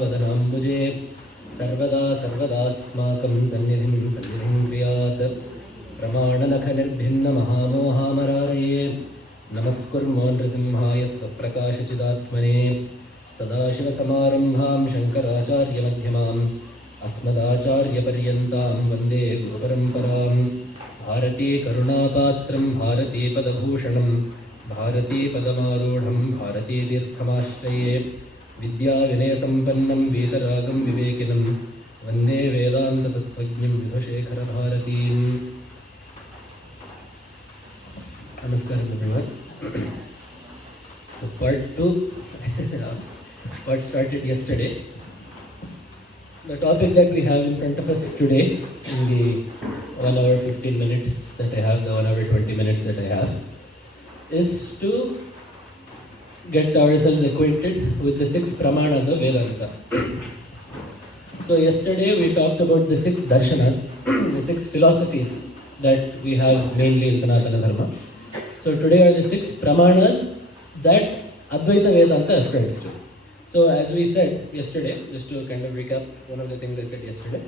वदनाम्बुजे सर्वदा सर्वदास्माकं सन्निधिं क्रियात् प्रमाणनखनिर्भिन्नमहामोहामरारये नमस्कुर्मो नृसिंहाय स्वप्रकाशचिदात्मने सदाशिवसमारम्भां शङ्कराचार्यमध्यमाम् अस्मदाचार्यपर्यन्तां वन्दे गुरुपरम्परां भारतीकरुणापात्रं भारतीपदभूषणं भारतीपदमारूढं भारतीतीर्थमाश्रये विद्याविनयसम्पन्नं वीतरागं विवेकिनं वन्दे वेदान्ततत्त्वज्ञं विभुशेखरभारतीम्. Namaskaram everyone. So part 2 part started yesterday. The topic that we have in front of us today in the 1 hour 15 minutes that I have, the 1 hour 20 minutes that I have, is to get ourselves acquainted with the 6 Pramanas of Vedanta. So yesterday we talked about the 6 darshanas, the 6 philosophies that we have mainly in Sanatana Dharma. So today are the 6 Pramanas that Advaita Vedanta ascribes to. So as we said yesterday, just to kind of recap one of the things I said yesterday.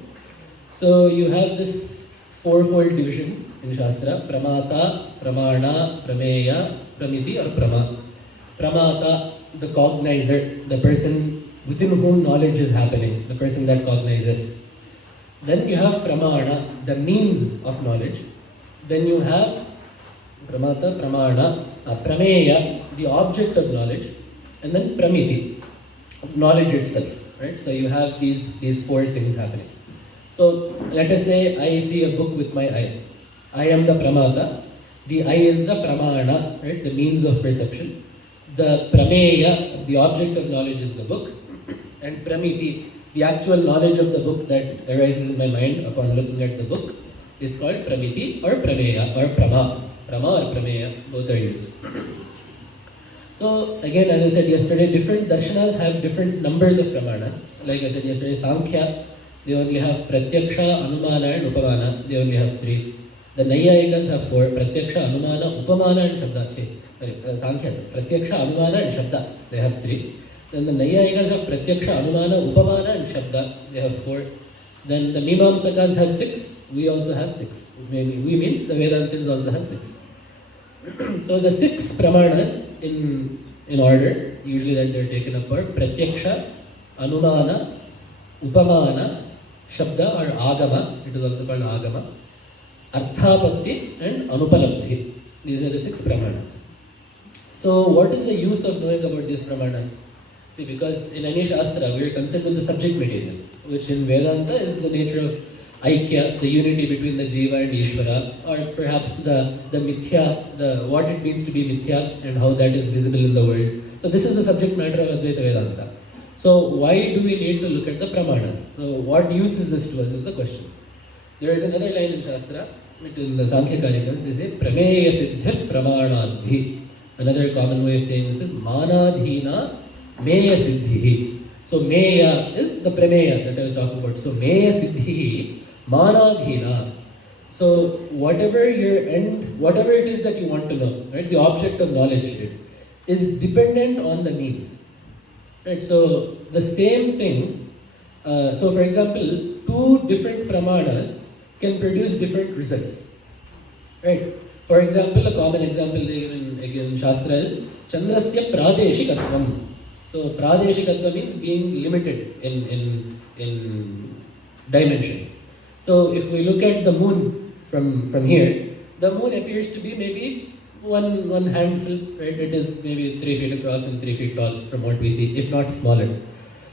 So you have this fourfold division in Shastra: Pramata, Pramana, Prameya, Pramiti or Prama. Pramata, the cognizer, the person within whom knowledge is happening, the person that cognizes. Then you have Pramana, the means of knowledge. Then you have Pramata, Pramana, Prameya, the object of knowledge. And then Pramiti, knowledge itself, right? So you have these 4 things happening. So let us say I see a book with my eye. I am the Pramata. The eye is the Pramana, right? The means of perception. The Prameya, the object of knowledge, is the book. And Pramiti, the actual knowledge of the book that arises in my mind upon looking at the book, is called Pramiti or Prameya or Prama. Prama or Prameya, both are used. So again, as I said yesterday, different darshanas have different numbers of Pramanas. Like I said yesterday, Sankhya, they only have Pratyaksha, Anumana and Upamana. They only have 3. The Naiyayikas have 4: Pratyaksha, Anumana, Upamana and Shabda. Sankhya, Pratyaksha, Anumana and Shabda. They have 3. Then the Naiyayikas have Pratyaksha, Anumana, Upamana and Shabda. They have 4. Then the Mimamsakas have 6. We also have 6. Maybe we means the Vedantins also have 6. So the 6 Pramanas in order, usually that they're taken up are Pratyaksha, Anumana, Upamana, Shabda or Agama. It is also called Agama, Arthapatti and Anupalabdhi. These are the 6 Pramanas. So what is the use of knowing about these Pramanas? See, because in any Shastra we are concerned with the subject material, which in Vedanta is the nature of Aikya, the unity between the Jiva and Ishvara, or perhaps the Mithya, what it means to be Mithya and how that is visible in the world. So this is the subject matter of Advaita Vedanta. So why do we need to look at the Pramanas? So what use is this to us is the question. There is another line in Shastra, in the Sankhya Karikas, they say Prameya Siddhif Pramanadhi. Another common way of saying this is Manadhina Meya Siddhihi. So Meya is the Prameya that I was talking about. So Meya Siddhihi Manadhina. So whatever it is that you want to know, right? The object of knowledge is dependent on the means. Right? So the same thing, so for example, 2 different Pramanas can produce different results. Right? For example, a common example again in Shastra is Chandrasya Pradeshikatvam. So Pradeshikatva means being limited in dimensions. So if we look at the moon from here, the moon appears to be maybe one handful, right? It is maybe 3 feet across and 3 feet tall from what we see, if not smaller.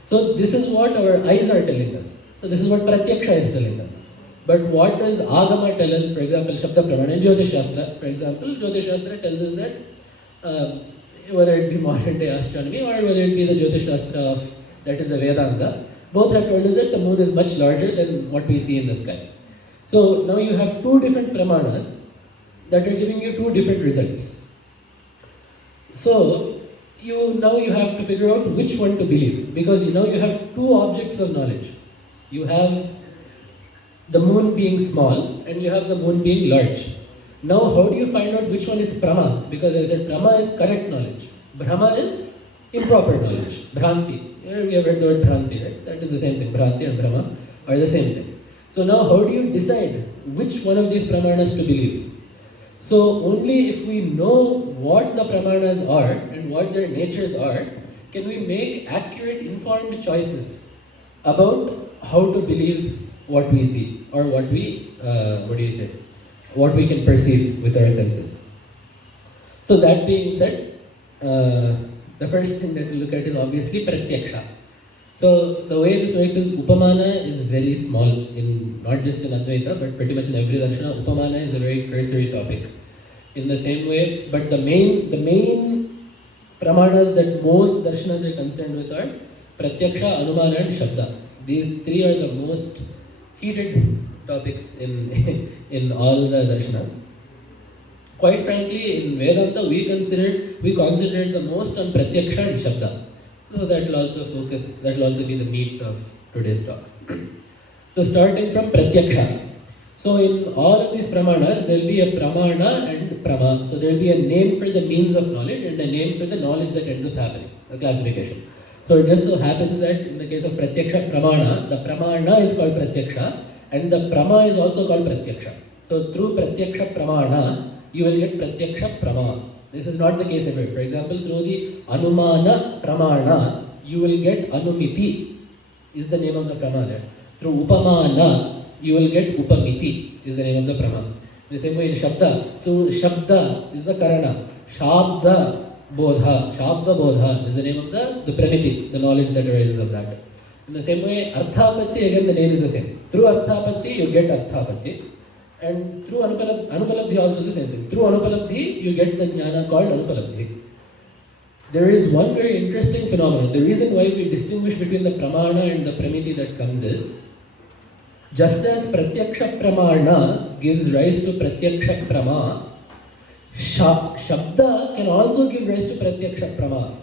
So this is what our eyes are telling us. So this is what Pratyaksha is telling us. But what does Agama tell us? For example, Shabda Pramana, Jyotish Shastra, for example, Jyotish Shastra tells us that whether it be modern day astronomy or whether it be the Jyotish Shastra that is the Vedanta, both have told us that the moon is much larger than what we see in the sky. So now you have 2 different Pramanas that are giving you 2 different results. So now you have to figure out which one to believe, because now you have 2 objects of knowledge. You have the moon being small and you have the moon being large. Now how do you find out which one is Prama? Because I said Prama is correct knowledge. Bhrama is improper knowledge, Bhranti. We have heard the word Bhranti, right? That is the same thing. Bhranti and Bhrama are the same thing. So now how do you decide which one of these Pramanas to believe? So only if we know what the Pramanas are and what their natures are, can we make accurate, informed choices about how to believe what we see or what we, what we can perceive with our senses. So that being said, the first thing that we look at is obviously Pratyaksha. So the way this works is Upamana is very small, in not just in Advaita, but pretty much in every darshana. Upamana is a very cursory topic. In the same way, but the main Pramanas that most darshanas are concerned with are Pratyaksha, Anumana and Shabda. These three are the most heated topics in all the darshanas. Quite frankly, in Vedanta, we concentrate the most on Pratyaksha and Shabda. So that will also be the meat of today's talk. So starting from Pratyaksha. So in all of these Pramanas, there will be a Pramana and Prama. So there will be a name for the means of knowledge and a name for the knowledge that ends up happening, a classification. So it just so happens that in the case of Pratyaksha Pramana, the Pramana is called Pratyaksha and the Prama is also called Pratyaksha. So through Pratyaksha Pramana, you will get Pratyaksha Prama. This is not the case everywhere. For example, through the Anumana Pramana, you will get Anumiti, is the name of the Prama there. Through Upamana, you will get Upamiti, is the name of the Prama. The same way in Shabda, through Shabda is the Karana. Shabda Bodha is the name of the Pramiti, the knowledge that arises of that. In the same way, Arthapatti, again the name is the same. Through Arthapatti, you get Arthapatti. And through Anupalabdhi also the same thing. Through Anupalabdhi, you get the jnana called Anupalabdhi. There is one very interesting phenomenon. The reason why we distinguish between the Pramana and the Pramiti that comes is, just as Pratyaksha Pramana gives rise to Pratyaksha Prama, Shabda can also give rise to Pratyaksha Prama.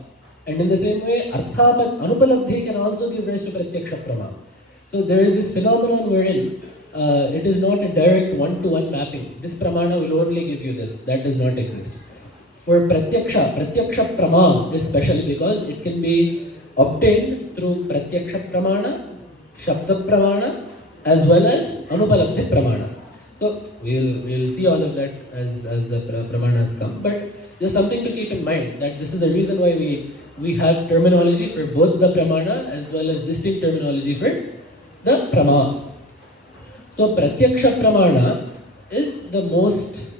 And in the same way, Anupalabdhi can also give rise to Pratyaksha Prama. So there is this phenomenon wherein it is not a direct one-to-one mapping. This Pramana will only give you this. That does not exist. For Pratyaksha Prama is special because it can be obtained through Pratyaksha Pramana, Shabda Pramana, as well as Anupalabdhi Pramana. So we will see all of that as the Pramanas come. But just something to keep in mind, that this is the reason why we have terminology for both the Pramana as well as distinct terminology for the Prama. So Pratyaksha Pramana is the most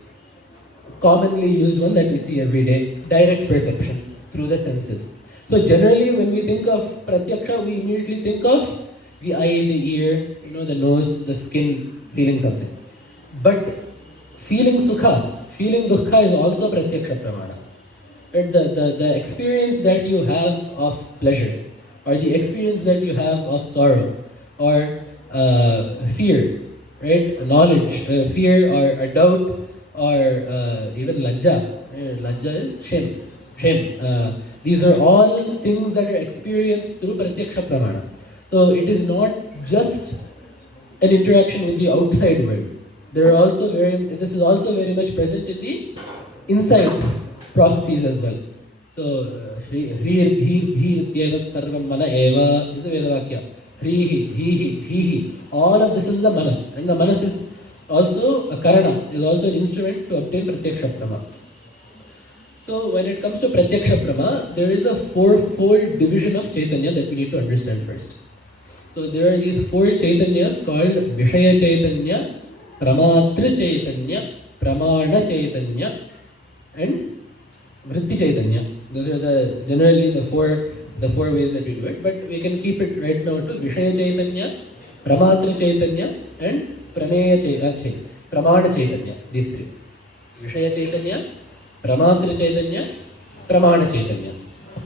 commonly used one that we see every day, direct perception through the senses. So generally when we think of Pratyaksha, we immediately think of the eye, the ear, the nose, the skin, feeling something. But feeling Sukha, feeling Dukkha is also Pratyaksha Pramana. Right? The experience that you have of pleasure, or the experience that you have of sorrow, or fear, right? Knowledge, fear or a doubt, or even lajja. Lajja is shame. These are all things that are experienced through Pratyaksha Pramana. So it is not just an interaction with the outside world. This is also very much present in the inside processes as well. So Hri Sarvam Mana Eva is a Vedavakya. Hrihi, all of this is the manas, and the manas is also a karana, is also an instrument to obtain Pratyaksha Prama. So when it comes to Pratyaksha Prama, there is a fourfold division of Chaitanya that we need to understand first. So there are these four Chaitanyas called Vishaya Chaitanya, Pramatra Chaitanya, Pramana Chaitanya, and Vritti Chaitanya. Those are generally the four ways that we do it, but we can keep it right now to Vishaya Chaitanya, Pramatra Chaitanya, and Pramana Chaitanya. These three. Vishaya Chaitanya, Pramatra Chaitanya, Pramana Chaitanya.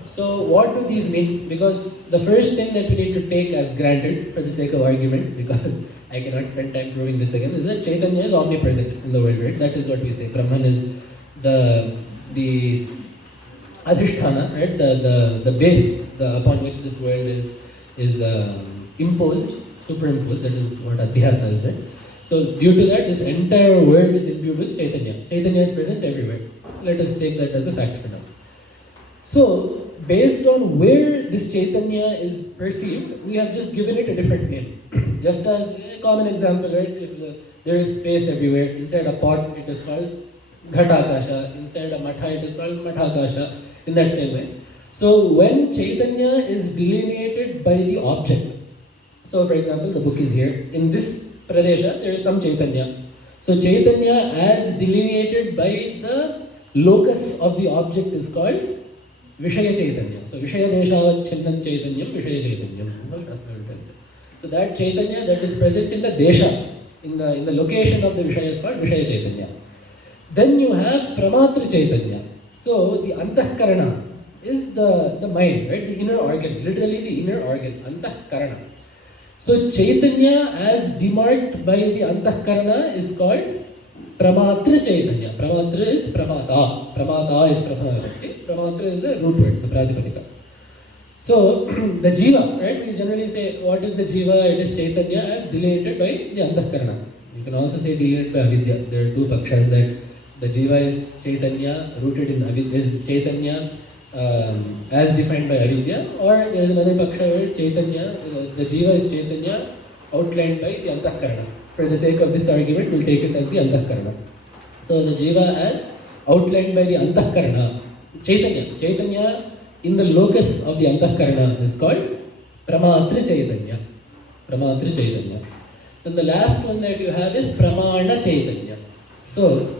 So what do these mean? Because the first thing that we need to take as granted for the sake of argument, because I cannot spend time proving this again, is that Chaitanya is omnipresent in the world, right? That is what we say. Brahman is the Adhisthana, right? The base upon which this world is imposed, superimposed. That is what Adhyasa is, right? So due to that, this entire world is imbued with Chaitanya. Chaitanya is present everywhere. Let us take that as a fact for now. So based on where this Chaitanya is perceived, we have just given it a different name. Just as a common example, right? If there is space everywhere. Inside a pot, it is called Ghatakasha. Inside a matha, it is called Mathakasha. In that same way. So when Chaitanya is delineated by the object, so for example, the book is here. In this Pradesha, there is some Chaitanya. So Chaitanya as delineated by the locus of the object is called Vishaya Chaitanya. So Vishaya Deshavat Chinnan Chaitanyam, Vishaya Chaitanyam. So that Chaitanya that is present in the Desha, in the location of the Vishaya is called Vishaya Chaitanya. Then you have Pramatra Chaitanya. So the Antahkarana is the mind, right? The inner organ, literally the inner organ, Antahkarana. So Chaitanya as demarked by the Antahkarana is called Pramatra Chaitanya. Pramatra is Pramata. Pramata is Prathana Vibhakti. Pramatra is the root word, the Pratipadika. So the Jiva, right? We generally say, what is the Jiva? It is Chaitanya as delineated by the Antahkarana. You can also say delineated by Avidya. There are two pakshas that the Jiva is Chaitanya, rooted in Avidya, is Chaitanya as defined by Avidya, or there is another paksha where Chaitanya, the Jiva is Chaitanya outlined by the Antahkarana. For the sake of this argument, we'll take it as the Antahkarana. So the Jiva as outlined by the Antahkarana, Chaitanya in the locus of the Antahkarana is called Pramatra Chaitanya. Pramatra Chaitanya. Then the last one that you have is Pramana Chaitanya. So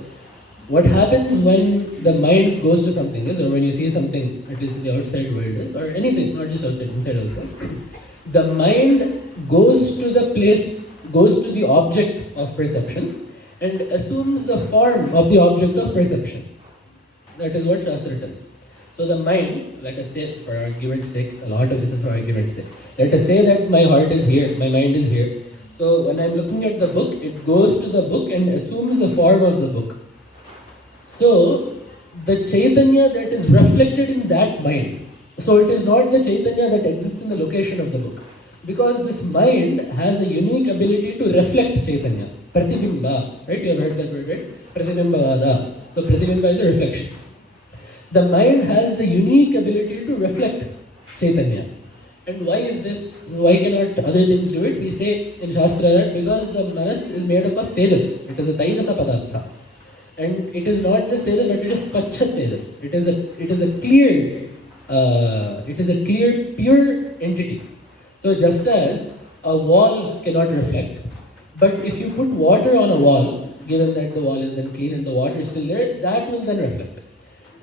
what happens when the mind goes to something is, or when you see something, at least in the outside world is, or anything, not just outside, inside also, the mind goes to the place, goes to the object of perception and assumes the form of the object of perception. That is what Shastra tells. So the mind, let us say, for argument's sake, a lot of this is for argument's sake, let us say that my heart is here, my mind is here. So when I'm looking at the book, it goes to the book and assumes the form of the book. So, the Chaitanya that is reflected in that mind, so it is not the Chaitanya that exists in the location of the book. Because this mind has a unique ability to reflect Chaitanya. Pratibimba, right? You have heard that word, right? Pratibimbavada. So, Pratibimba is a reflection. The mind has the unique ability to reflect Chaitanya. And why is this? Why cannot other things do it? We say in Shastra that because the manas is made up of tejas. It is a taijasa padartha. And it is not this tejas, but it is swacha tejas. It is a clear, pure entity. So just as a wall cannot reflect, but if you put water on a wall, given that the wall is then clean and the water is still there, that will then reflect.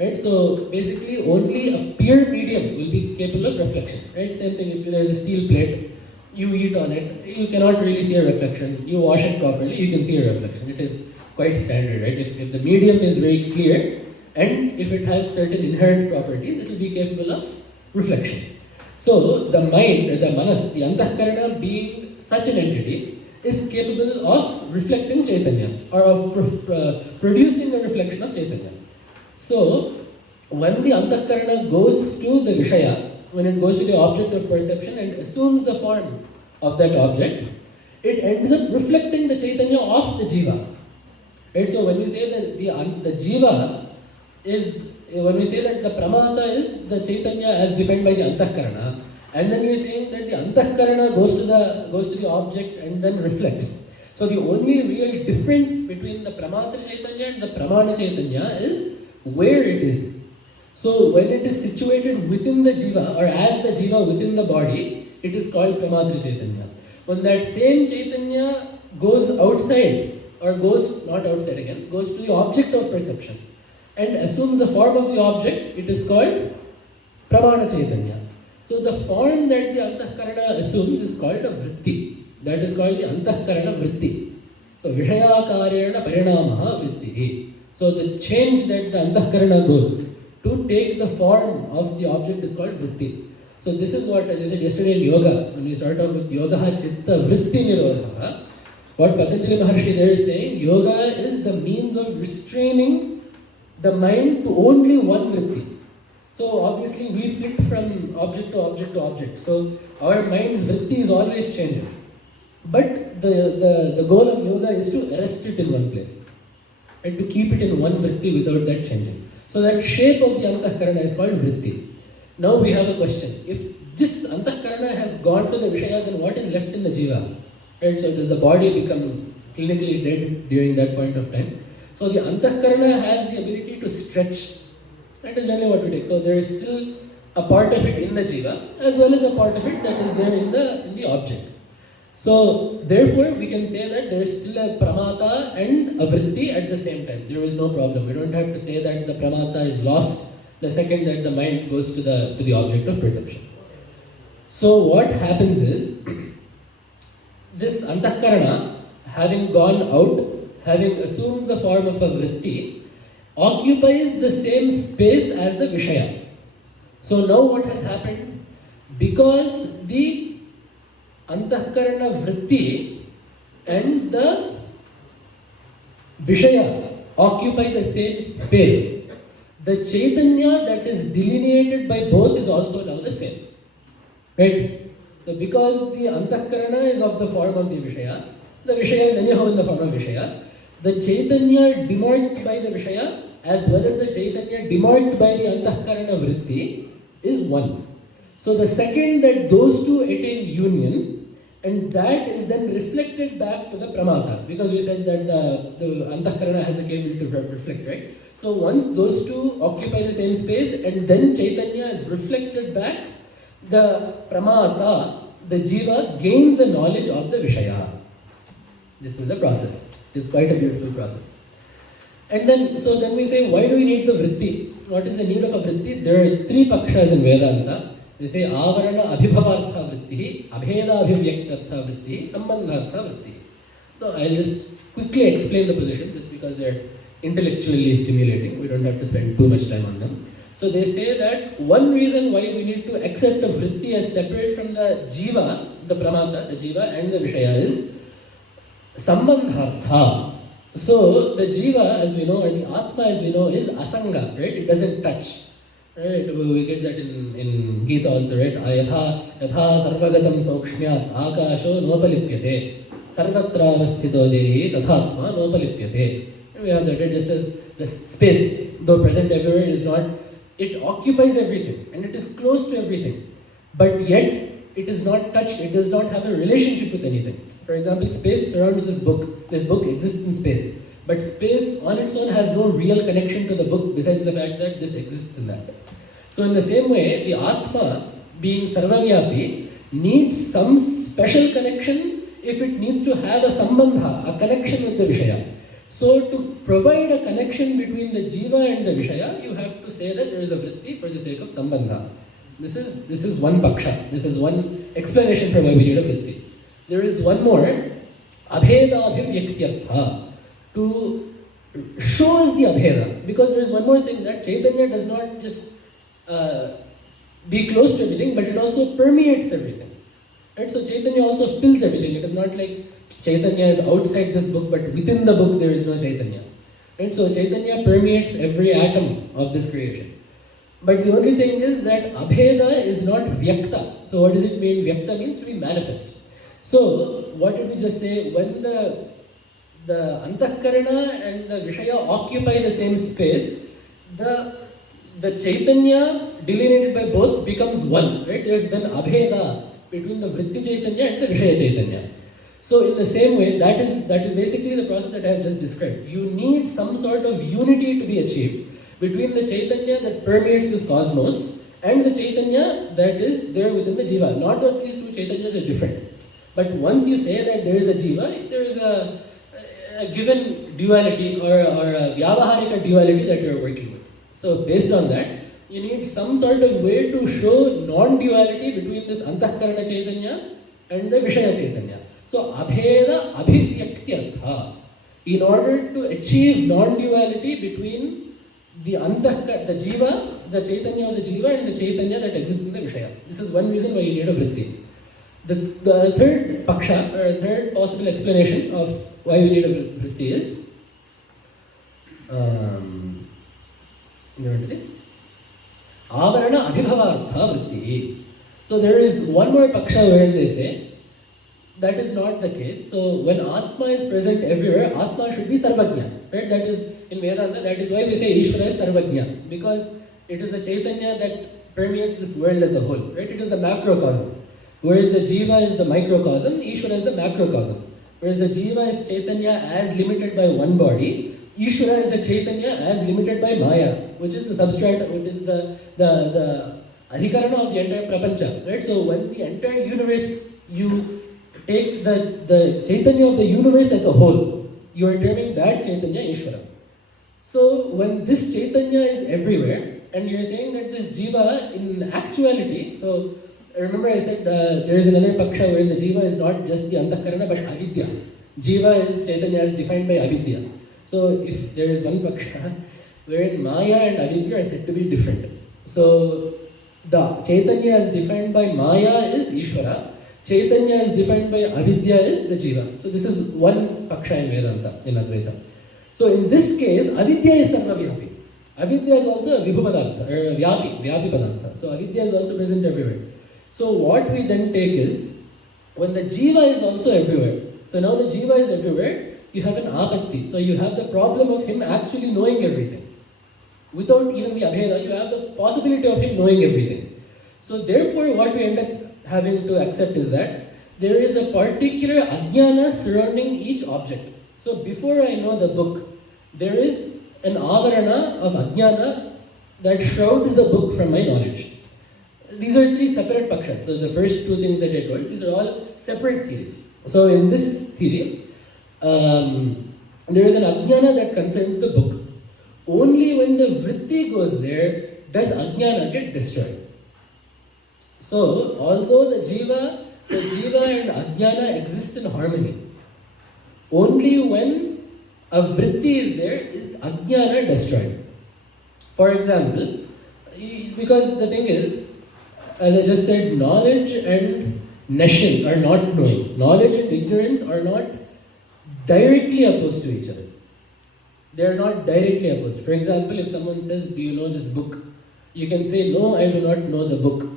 Right? So basically only a pure medium will be capable of reflection. Right? Same thing, if there is a steel plate, you eat on it, you cannot really see a reflection. You wash it properly, you can see a reflection. It is quite standard, right? If the medium is very clear and if it has certain inherent properties, it will be capable of reflection. So the mind, the manas, the Antahkarana being such an entity is capable of reflecting Chaitanya or of producing a reflection of Chaitanya. So when the Antahkarana goes to the Vishaya, when it goes to the object of perception and assumes the form of that object, it ends up reflecting the Chaitanya of the Jiva. Right? So when we say that the Jiva is, when we say that the Pramata is the Chaitanya as defined by the Antahkarana, and then we are saying that the Antahkarana goes to the object and then reflects. So the only real difference between the Pramata Chaitanya and the Pramana Chaitanya is where it is. So when it is situated within the Jiva or as the Jiva within the body, it is called Pramata Chaitanya. When that same Chaitanya goes outside, or goes, not outside again, goes to the object of perception and assumes the form of the object, it is called Pramana Chaitanya. So the form that the Antahkarana assumes is called a vritti. That is called the Antahkarana vritti. So Vishayakarena Parinamaha vritti. So the change that the Antahkarana goes to take the form of the object is called vritti. So this is what, as I said yesterday in yoga, when we start off with yoga chitta vritti nirodha, what Patanjali Maharshi there is saying, yoga is the means of restraining the mind to only one vritti. So obviously we flit from object to object to object. So our mind's vritti is always changing. But the goal of yoga is to arrest it in one place. And to keep it in one vritti without that changing. So that shape of the Antahkarana is called vritti. Now we have a question. If this antahkarana has gone to the Vishaya, then what is left in the Jiva? Right? So does the body become clinically dead during that point of time? So the antahkarana has the ability to stretch. That is generally what we take. So there is still a part of it in the Jiva, as well as a part of it that is there in the object. So therefore we can say that there is still a pramata and a vritti at the same time. There is no problem. We don't have to say that the pramata is lost the second that the mind goes to the object of perception. So what happens is, this antahkarana, having gone out, having assumed the form of a vritti, occupies the same space as the Vishaya. So now what has happened? Because the antahkarana vritti and the Vishaya occupy the same space, the Chaitanya that is delineated by both is also now the same. Right? So because the antahkarana is of the form of the Vishaya, the Vishaya is anyhow in the form of Vishaya, the Chaitanya demarked by the Vishaya as well as the Chaitanya demarked by the antahkarana vritti is one. So the second that those two attain union, and that is then reflected back to the pramata, because we said that the antahkarana has the capability to reflect, right? So once those two occupy the same space and then Chaitanya is reflected back, the pramata, the jiva, gains the knowledge of the Vishaya. This is the process. It is quite a beautiful process. And then we say, why do we need the vritti? What is the need of a vritti? There are three pakshas in Vedanta. They say avarana abhibhavartha vritti, abheda abhivyaktartha vritti, sambandhartha vritti. So I'll just quickly explain the positions just because they're intellectually stimulating. We don't have to spend too much time on them. So they say that one reason why we need to accept a vritti as separate from the jiva, the pramata, the jiva and the Vishaya is sambandhartha. So the jiva, as we know, and the atma, as we know, is asanga, right? It doesn't touch. Right? We get that in Gita also, right? Yatha sarvagatam sokshmyat akasho nopalipyate sarvatra avasthito dehi tathatma nopalipyate. We have that, right? Just as the space, though present everywhere, is not, it occupies everything and it is close to everything, but yet it is not touched, it does not have a relationship with anything. For example, space surrounds this book. This book exists in space, but space on its own has no real connection to the book besides the fact that this exists in that. So in the same way, the Atma, being Sarvavyapi, needs some special connection if it needs to have a sambandha, a connection with the Vishaya. So to provide a connection between the Jiva and the Vishaya, you have to say that there is a vritti for the sake of sambandha. This is one paksha. This is one explanation for why we need a vritti. There is one more, abheda abhivyaktiyartha, to show us the abheda. Because there is one more thing, that Chaitanya does not just be close to everything, but it also permeates everything. Right? So Chaitanya also fills everything. It is not like Chaitanya is outside this book, but within the book there is no Chaitanya. Right? So Chaitanya permeates every atom of this creation. But the only thing is that abheda is not vyakta. So what does it mean? Vyakta means to be manifest. So what did we just say? When the antahkarana and the Vishaya occupy the same space, the Chaitanya delineated by both becomes one. Right? There is then abheda between the vritti Chaitanya and the Vishaya Chaitanya. So in the same way, that is basically the process that I have just described. You need some sort of unity to be achieved between the Chaitanya that permeates this cosmos and the Chaitanya that is there within the Jiva. Not that these two Chaitanyas are different. But once you say that there is a Jiva, there is a given duality or a vyavaharika duality that you are working with. So based on that, you need some sort of way to show non-duality between this antahkarana Chaitanya and the Vishaya Chaitanya. So abheda abhivyaktiyartha. In order to achieve non-duality between the jiva, the Chaitanya of the jiva and the Chaitanya that exists in the Vishaya. This is one reason why you need a vritti. The third paksha, or third possible explanation of why we need a vritti is avarana abhibhavartha vritti. So there is one more paksha wherein they say that is not the case. So when Atma is present everywhere, Atma should be Sarvajna. Right? That is in Vedanta, that is why we say Ishvara is Sarvajna. Because it is the Chaitanya that permeates this world as a whole, right? It is the macrocosm. Whereas the jiva is the microcosm, Ishvara is the macrocosm. Whereas the jiva is Chaitanya as limited by one body, Ishvara is the Chaitanya as limited by Maya, which is the substrate, which is the adhikarana of the entire prapancha, right? So when the entire universe, you take the Chaitanya of the universe as a whole, you are terming that Chaitanya Ishvara. So when this Chaitanya is everywhere, and you're saying that this jiva in actuality, so remember I said there is another paksha wherein the jiva is not just the antakarana but avidya. Jiva is Chaitanya as defined by avidya. So if there is one paksha wherein Maya and avidya are said to be different. So the Chaitanya as defined by Maya is Ishvara. Chaitanya as defined by avidya is the jiva. So this is one paksha in Vedanta, in Advaita. So in this case, avidya is sarvavyapi. Avidya is also a vibhu padartha, or a vyapi padartha. So avidya is also present everywhere. So what we then take is, when the jiva is also everywhere, so now the jiva is everywhere, you have an apatti. So you have the problem of him actually knowing everything. Without even the abheda, you have the possibility of him knowing everything. So therefore what we end up having to accept is that there is a particular ajnana surrounding each object. So before I know the book, there is an avarana of ajnana that shrouds the book from my knowledge. These are three separate pakshas. So the first two things that I told, these are all separate theories. So in this theory, there is an ajnana that concerns the book. Only when the vritti goes there does ajnana get destroyed. So although the jiva and ajnana exist in harmony, only when a vritti is there is ajnana destroyed. For example, because the thing is, as I just said, knowledge and nescience are not knowing. Knowledge and ignorance are not directly opposed to each other. They are not directly opposed. For example, if someone says, do you know this book? You can say, no, I do not know the book.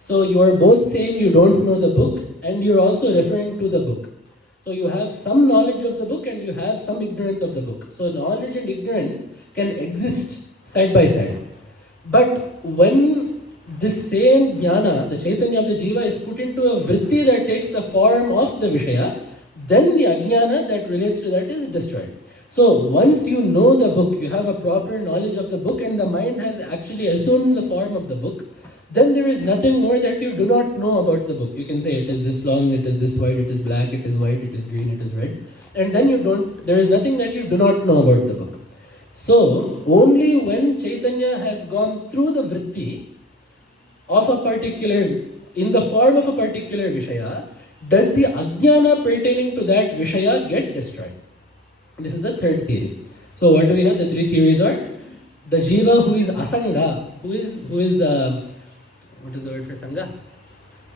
So you are both saying you don't know the book, and you are also referring to the book. So you have some knowledge of the book and you have some ignorance of the book. So knowledge and ignorance can exist side by side. But when this same jnana, the chaitanya of the jiva, is put into a vritti that takes the form of the vishaya, then the ajnana that relates to that is destroyed. So once you know the book, you have a proper knowledge of the book and the mind has actually assumed the form of the book, then there is nothing more that you do not know about the book. You can say it is this long, it is this wide, it is black, it is white, it is green, it is red. And then there is nothing that you do not know about the book. So only when Chaitanya has gone through the vritti of a particular, in the form of a particular vishaya, does the ajnana pertaining to that vishaya get destroyed. This is the third theory. So what do we have? The three theories are the jiva who is asanga, who is what is the word for sangha?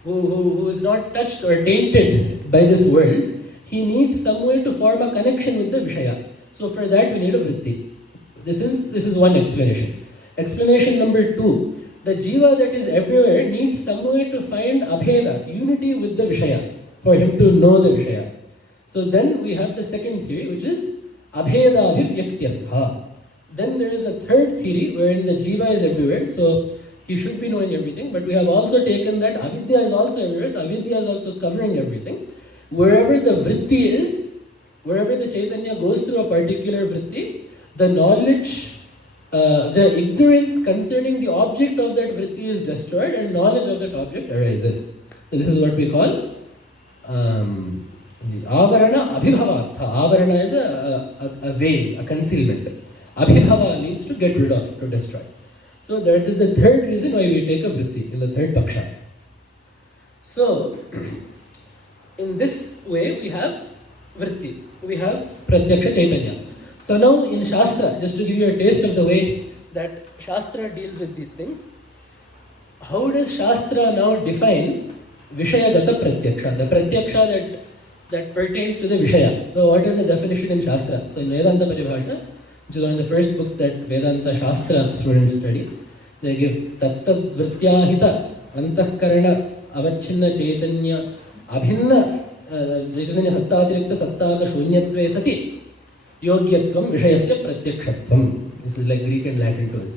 Who is not touched or tainted by this world, he needs some way to form a connection with the vishaya. So for that we need a vritti. This is one explanation. Explanation number two, the jiva that is everywhere needs some way to find abheda, unity with the vishaya, for him to know the vishaya. So then we have the second theory, which is abheda abhivyaktyattha. Then there is the third theory wherein the jiva is everywhere, so he should be knowing everything, but we have also taken that avidya is also everywhere, so avidya is also covering everything. Wherever the vritti is, wherever the chaitanya goes through a particular vritti, the knowledge, the ignorance concerning the object of that vritti is destroyed and knowledge of that object arises. So this is what we call the avarana abhibhavartha. Avarana is a veil, a concealment. Abhibhava means to get rid of, to destroy. So that is the third reason why we take a vritti, in the third paksha. So, in this way we have vritti, we have Pratyaksha Chaitanya. So now in Shastra, just to give you a taste of the way that Shastra deals with these things, how does Shastra now define Vishayagata Pratyaksha, the Pratyaksha that pertains to the Vishaya? So what is the definition in Shastra? So in Vedanta Paribhasha, which is one of the first books that Vedanta Shastra students study, they give Tattad Vrityahita Antahkarana Avachinna Chaitanya Abhinna Chaitanya Sattatirikta Sattaka Shunyatve Sati Yogyatvam Vishayasya Pratyakshatvam. This is like Greek and Latin to us.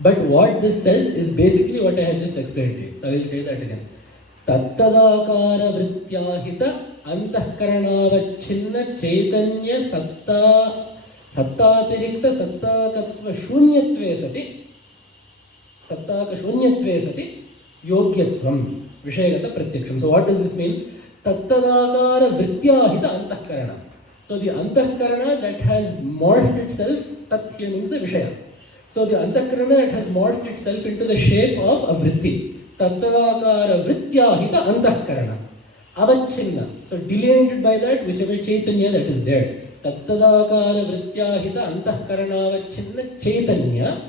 But what this says is basically what I have just explained to you. I will say that again. Tattadakara vrityahita antahkaranavachinna chaitanya sattatirikta sattakatva shunyatve sati yogyatvam vishayagata pratyaksham. So what does this mean? Tattadakara vrityahita antahkarana. So the antahkarana that has morphed itself, tat here means the vishaya. So the antahkarana that has morphed itself into the shape of a vritti. Tattadakara vrityahita antahkarana. Avachinna. So delineated by that, whichever chaitanya that is there. Tattadakara vrityahita antahkarana avachinna chaitanya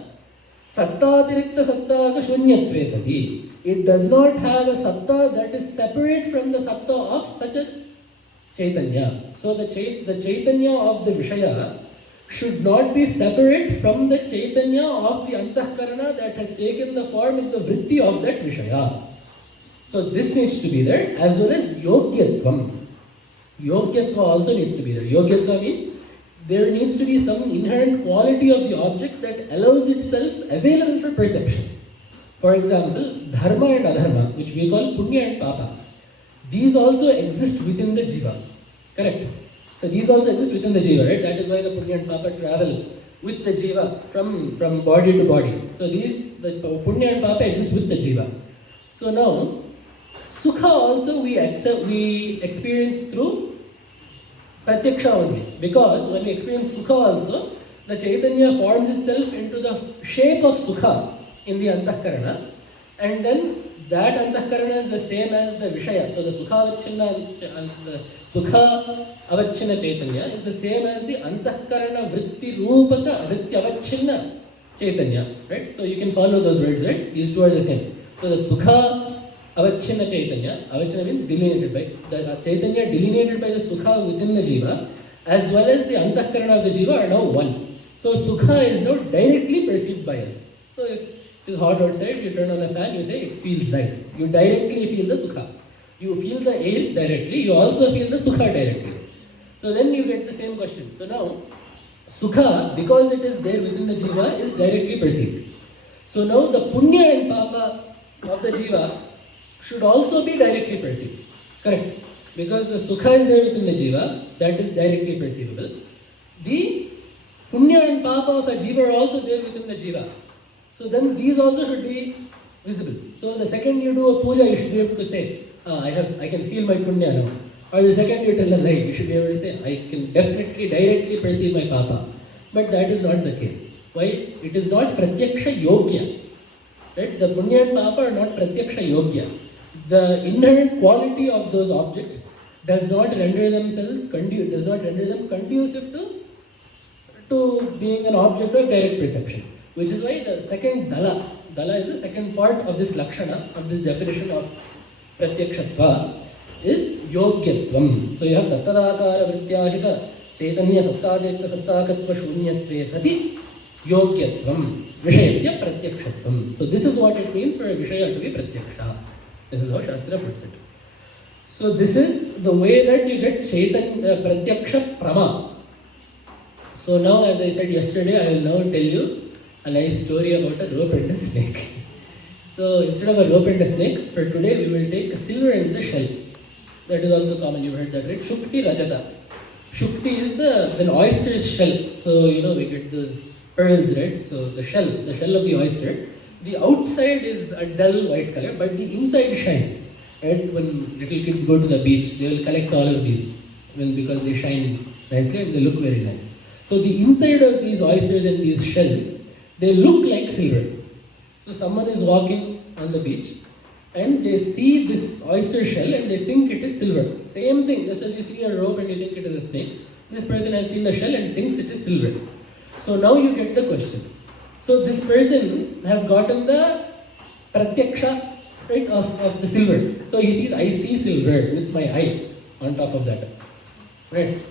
sattatirikta sattaka shunyatve sati. It does not have a satta that is separate from the satta of such a chaitanya. So the chaitanya of the vishaya should not be separate from the chaitanya of the antahkarana that has taken the form of the vritti of that vishaya. So this needs to be there, as well as yogyatvam. Yogyatva also needs to be there. Yogyatva means there needs to be some inherent quality of the object that allows itself available for perception. For example, dharma and adharma, which we call punya and papa, these also exist within the jiva. Correct? So these also exist within the jiva, right? That is why the punya and papa travel with the jiva from body to body. So the punya and papa exist with the jiva. So now, sukha also we experience through pratyaksha only. Because when we experience sukha also, the chaitanya forms itself into the shape of sukha in the antahkarana, and then that antahkarana is the same as the vishaya. So the sukha avachinna chaitanya is the same as the antahkarana vritti rupaka vritti avachinna chaitanya, right? So you can follow those words, right? These two are the same. So the sukha avachinna chaitanya, avachinna means delineated by, the chaitanya delineated by the sukha within the jiva, as well as the antahkarana of the jiva are now one. So sukha is now directly perceived by us. So if it is hot outside, you turn on a fan, you say it feels nice. You directly feel the sukha. You feel the air directly, you also feel the sukha directly. So then you get the same question. So now, sukha, because it is there within the jiva, is directly perceived. So now the punya and papa of the jiva should also be directly perceived. Correct? Because the sukha is there within the jiva, that is directly perceivable. The punya and papa of a jiva are also there within the jiva. So then these also should be visible. So the second you do a puja, you should be able to say, I can feel my punya now. Or the second you tell a lie, you should be able to say, I can definitely directly perceive my papa. But that is not the case. Why? It is not pratyaksha yogya. Right? The punya and papa are not pratyaksha yogya. The inherent quality of those objects does not render them conducive to being an object of direct perception. Which is why the second dala is the second part of this lakshana, of this definition of pratyakshatva, is yogyatvam. So you have tattadakara vrityahita chaitanya sattadirikta sattakatva shunyatve sati yogyatvam vishayasya pratyakshatvam. So this is what it means for a vishaya to be pratyaksha. This is how Shastra puts it. So this is the way that you get pratyaksha prama. So now, as I said yesterday, I will now tell you a nice story about a rope and a snake. So instead of a rope and a snake, for today we will take a silver and the shell. That is also common, you heard that, right? Shukti Rajata. Shukti is an oyster's shell. So we get those pearls, right? So the shell of the oyster. The outside is a dull white color, but the inside shines. Right? When little kids go to the beach, they will collect all of these. Because they shine nicely and they look very nice. So the inside of these oysters and these shells, they look like silver. So someone is walking on the beach and they see this oyster shell and they think it is silver. Same thing, just as you see a rope and you think it is a snake, this person has seen the shell and thinks it is silver. So now you get the question. So this person has gotten the pratyaksha, right, of the silver. So he sees, I see silver with my eye on top of that. Right?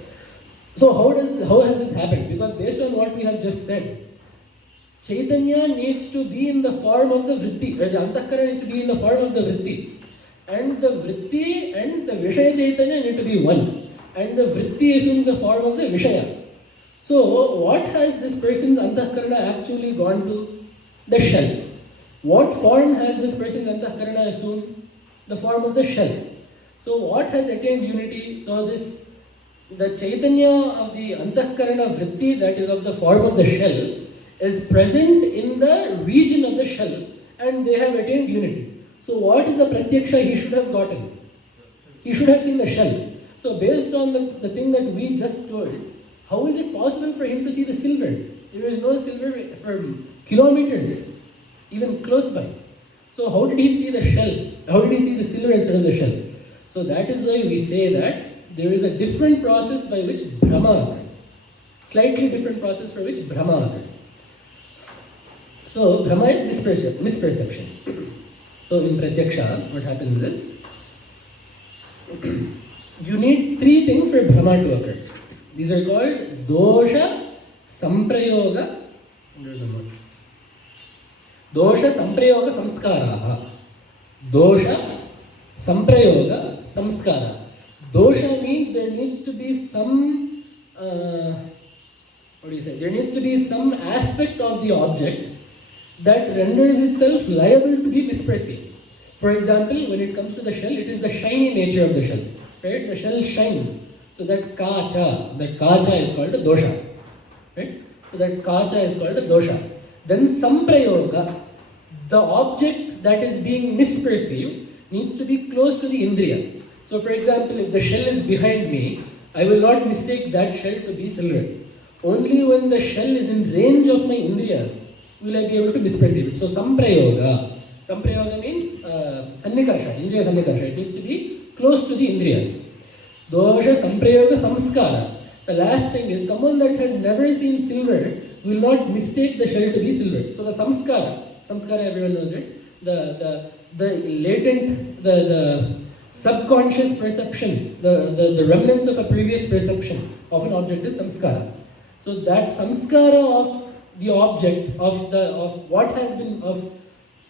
So how has this happened? Because based on what we have just said, Chaitanya needs to be in the form of the vritti, the antahkarana needs to be in the form of the vritti. And the vritti and the Vishaya Chaitanya need to be one. And the vritti is in the form of the Vishaya. So what has this person's antahkarana actually gone to? the shell. What form has this person's antahkarana assumed? The form of the shell. So what has attained unity? So the Chaitanya of the antahkarana vritti, that is of the form of the shell, is present in the region of the shell, and they have attained unity. So what is the Pratyaksha he should have gotten? He should have seen the shell. So based on the thing that we just told, how is it possible for him to see the silver? There is no silver for kilometers, even close by. So how did he see the shell? How did he see the silver instead of the shell? So that is why we say that there is a different process by which Bhrama occurs. Slightly different process for which Bhrama occurs. So Bhrama is misperception. So in Pratyaksha, what happens is, you need three things for Bhrama to occur. These are called dosha, samprayoga, dosha, samprayoga, samskaraha. Dosha, samprayoga, samskara. Dosha means there needs to be some, there needs to be some aspect of the object that renders itself liable to be misperceived. For example, when it comes to the shell, it is the shiny nature of the shell. Right? The shell shines. So that kacha is called a dosha. Right? So that kacha is called a dosha. Then samprayoga, the object that is being misperceived needs to be close to the indriya. So for example, if the shell is behind me, I will not mistake that shell to be silver. Only when the shell is in range of my indriyas will I be able to misperceive it. So samprayoga means sannikarsha, indriya sannikarsha. It needs to be close to the indriyas. Dosha, samprayoga, samskara. The last thing is, someone that has never seen silver will not mistake the shell to be silver. So the samskara everyone knows, right? The latent, the subconscious perception, the remnants of a previous perception of an object is samskara. So that samskara of the object, of what has been, how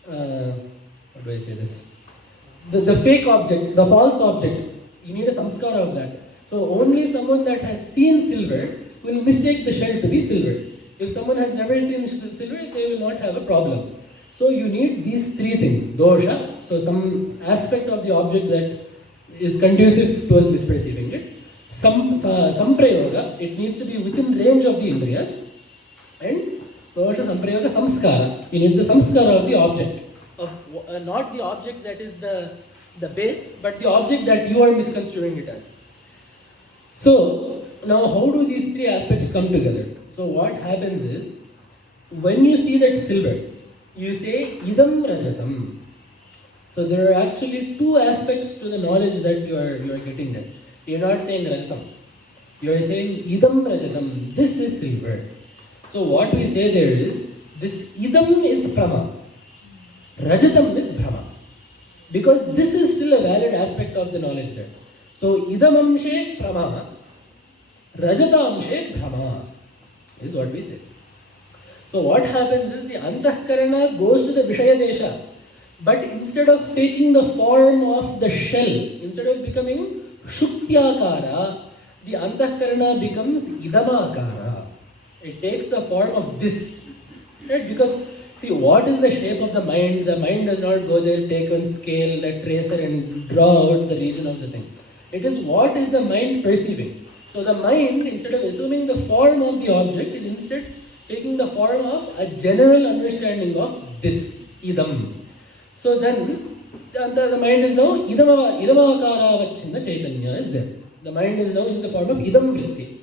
do I say this? The fake object, the false object, you need a samskara of that. So only someone that has seen silver will mistake the shell to be silver. If someone has never seen silver, they will not have a problem. So you need these three things. Dosha, so some aspect of the object that is conducive towards misperceiving it. Samprayoga, it needs to be within range of the indriyas. And dosha, samprayoga, samskara. You need the samskara of the object. Not the object that is the base, but the object that you are misconstruing it as. So, now how do these three aspects come together? So what happens is, when you see that silver, you say, idam rajatam. So there are actually two aspects to the knowledge that you are getting there. You are not saying rajatam. You are saying, idam rajatam, this is silver. So what we say there is, this idam is prama. Rajatam is Bhrama. Because this is still a valid aspect of the knowledge there. So, idamamshe prama, rajatamshe Bhrama is what we say. So, what happens is the antahkarana goes to the Vishaya Desha, but instead of taking the form of the shell, instead of becoming Shuktyakara, the antahkarana becomes Idamakara. It takes the form of this. Right? Because see, what is the shape of the mind? The mind does not go there, take one scale, that tracer and draw out the region of the thing. It is what is the mind perceiving. So the mind, instead of assuming the form of the object, is instead taking the form of a general understanding of this, idam. So then, the mind is now, idamakara vachinna chaitanya is there. The mind is now in the form of idam vritti.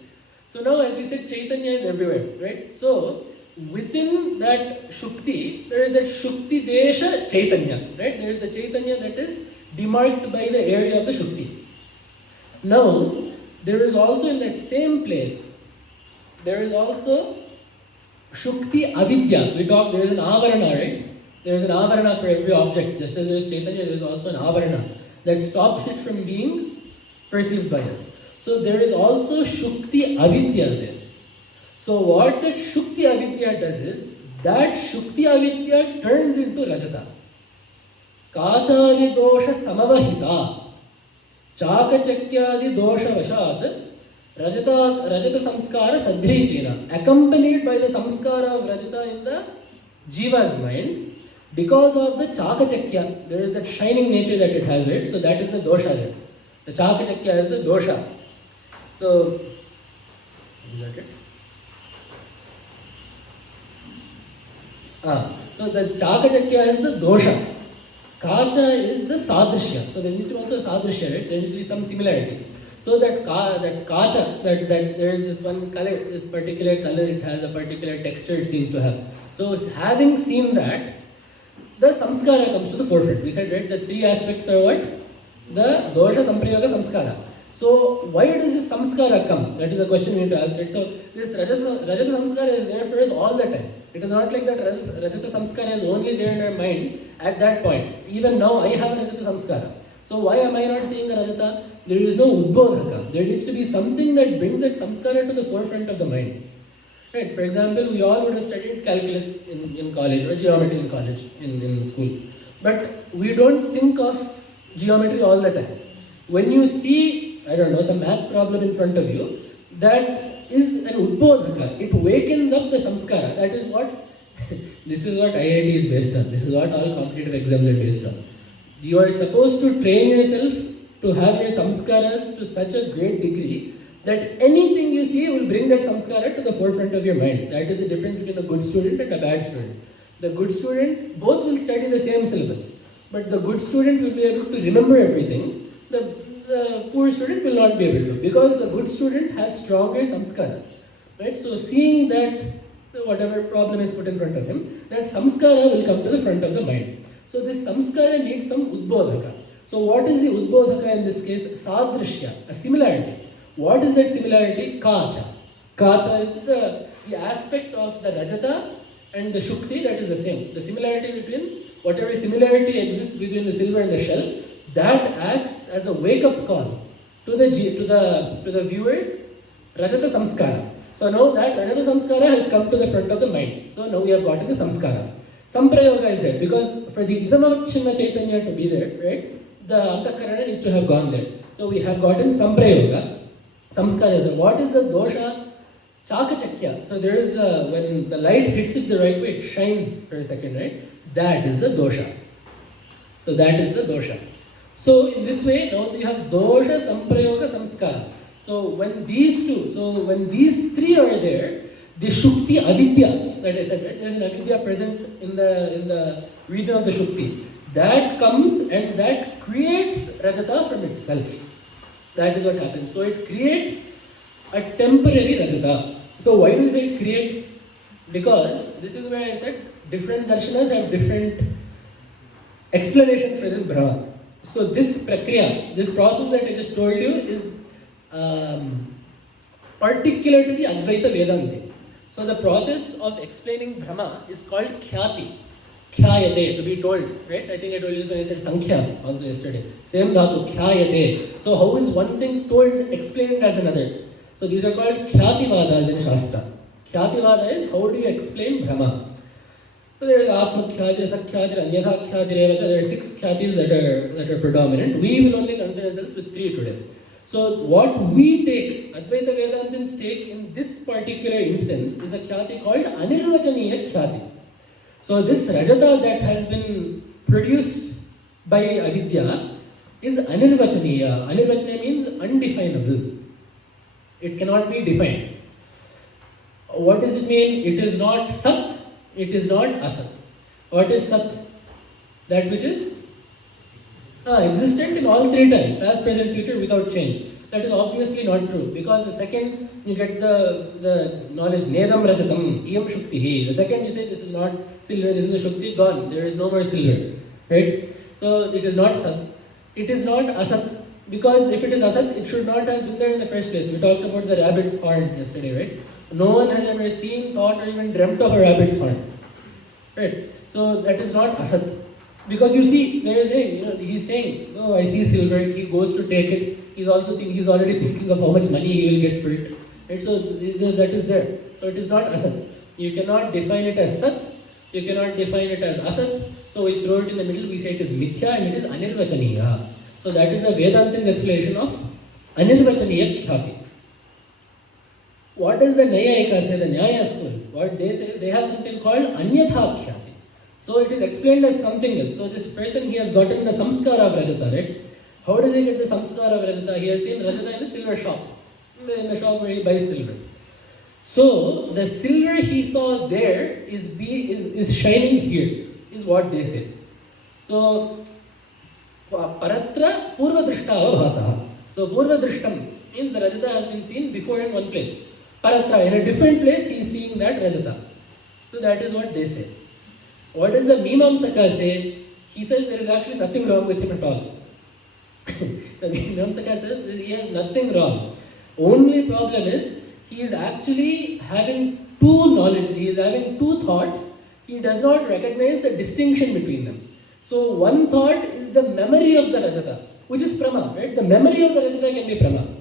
So now, as we said, chaitanya is everywhere, right? So, within that Shukti, there is that Shukti Desha Chaitanya, right? There is the Chaitanya that is demarked by the area of the Shukti. Now, there is also in that same place, there is also Shukti Avidya. There is an Avarana, right? There is an Avarana for every object. Just as there is Chaitanya, there is also an Avarana that stops it from being perceived by us. So there is also Shukti Avidya there. So what that Shukti Avidya does is, that Shukti Avidya turns into Rajata. Kachadi dosha samavahita. Chakachakyadi dosha vashat. Rajata samskara sadhrichina. Accompanied by the samskara of Rajata in the Jiva's mind, because of the chakachakya, there is that shining nature that it has, right? So that is the dosha there. The chakachakya is the dosha. So, is that it? So the chakachakya is the dosha. Kacha is the sadrishya. So there needs to be also a sadrishya, right? There needs to be some similarity. So that kacha, that there is this one color, this particular color, it has a particular texture it seems to have. So having seen that, the samskara comes to the forefront. We said, right, the three aspects are what? The dosha, samprayoga, samskara. So why does this samskara come? That is the question we need to ask, right? So this rajata samskara is there for us all the time. It is not like that rajata samskara is only there in our mind at that point. Even now I have a rajata samskara. So why am I not seeing the rajata? There is no udbodhaka. There needs to be something that brings that samskara to the forefront of the mind. Right? For example, we all would have studied calculus in college or geometry in college, in school. But we don't think of geometry all the time. When you see, I don't know, some math problem in front of you, that is an udbodhaka. It wakens up the samskara. That is what, this is what IIT is based on. This is what all competitive exams are based on. You are supposed to train yourself to have your samskaras to such a great degree that anything you see will bring that samskara to the forefront of your mind. That is the difference between a good student and a bad student. The good student, both will study the same syllabus, but the good student will be able to remember everything. The poor student will not be able to, because the good student has stronger samskaras. Right? So seeing that whatever problem is put in front of him, that samskara will come to the front of the mind. So this samskara needs some udbodhaka. So what is the udbodhaka in this case? Sadrishya, a similarity. What is that similarity? Kacha. Kacha is the aspect of the rajata and the shukti that is the same. The similarity between, whatever similarity exists between the silver and the shell, that acts as a wake-up call to the viewers, rajata samskara. So now that rajata samskara has come to the front of the mind. So now we have gotten the samskara. Samprayoga is there because for the idamavachinna chaitanya to be there, right, the antakarana needs to have gone there. So we have gotten samprayoga. Samskara is what is the dosha? Chakachakya. So there is when the light hits it the right way, it shines for a second, right? That is the dosha. So that is the dosha. So in this way, now you have dosha, samprayoga, samskara. So when these three are there, the shukti, avidya, that I said, right? There is an avidya present in the region of the shukti. That comes and that creates rajata from itself. That is what happens. So it creates a temporary rajata. So why do we say it creates? Because this is where I said different darshanas have different explanations for this Bhrama. So this prakriya, this process that I just told you is particular to the Advaita Vedanta. So the process of explaining Bhrama is called khyati. Khyayate, to be told, right? I think I told you when I said sankhya also yesterday. Same dhatu, khyayate. So how is one thing told, explained as another? So these are called khyativadas in Shastra. Khyativada is how do you explain Bhrama? So there is Atma Khyati, Sakhyati, Anyatha Khyati, Revacha. There are 6 Khyatis that are predominant. We will only concern ourselves with 3 today. So what we take, Advaita Vedantins take in this particular instance is a Khyati called Anirvachaniya Khyati. So this Rajata that has been produced by Avidya is Anirvachaniya. Anirvachaniya means undefinable. It cannot be defined. What does it mean? It is not Sat, it is not Asat. What is Sat? That which is existent in all 3 times, past, present, future, without change. That is obviously not true, because the second you get the knowledge, Nedam Rajatam, Iyam Shuktihi. The second you say this is not silver, this is a Shukti, gone, there is no more silver. Right? So it is not Sat. It is not Asat, because if it is Asat, it should not have been there in the first place. We talked about the rabbit's horn yesterday, right? No one has ever seen, thought, or even dreamt of a rabbit's horn. Right? So that is not Asat. Because you see, there is he's saying, oh, I see silver, he goes to take it, he's already thinking of how much money he will get for it. Right? So that is there. So it is not Asat. You cannot define it as Sat, you cannot define it as Asat, so we throw it in the middle, we say it is Mithya and it is Anirvachaniya. So that is the Vedantin's explanation of Anirvachaniya Khyati. What does the Nyayika say, the Nyaya school? What they say is they have something called Anyatha Khyati. So it is explained as something else. So this person, he has gotten the samskara of Rajata, right? How does he get the samskara of Rajata? He has seen Rajata in a silver shop, in the shop where he buys silver. So the silver he saw there is shining here, is what they say. So paratra purva drishtava bhasaha. So purva drishtam means the Rajata has been seen before in one place. Paratra, in a different place, he is seeing that Rajata. So that is what they say. What does the Mimamsaka say? He says there is actually nothing wrong with him at all. The Mimamsaka says he has nothing wrong. Only problem is he is actually having two knowledge, he is having two thoughts. He does not recognize the distinction between them. So one thought is the memory of the Rajata, which is Prama, right? The memory of the Rajata can be Prama.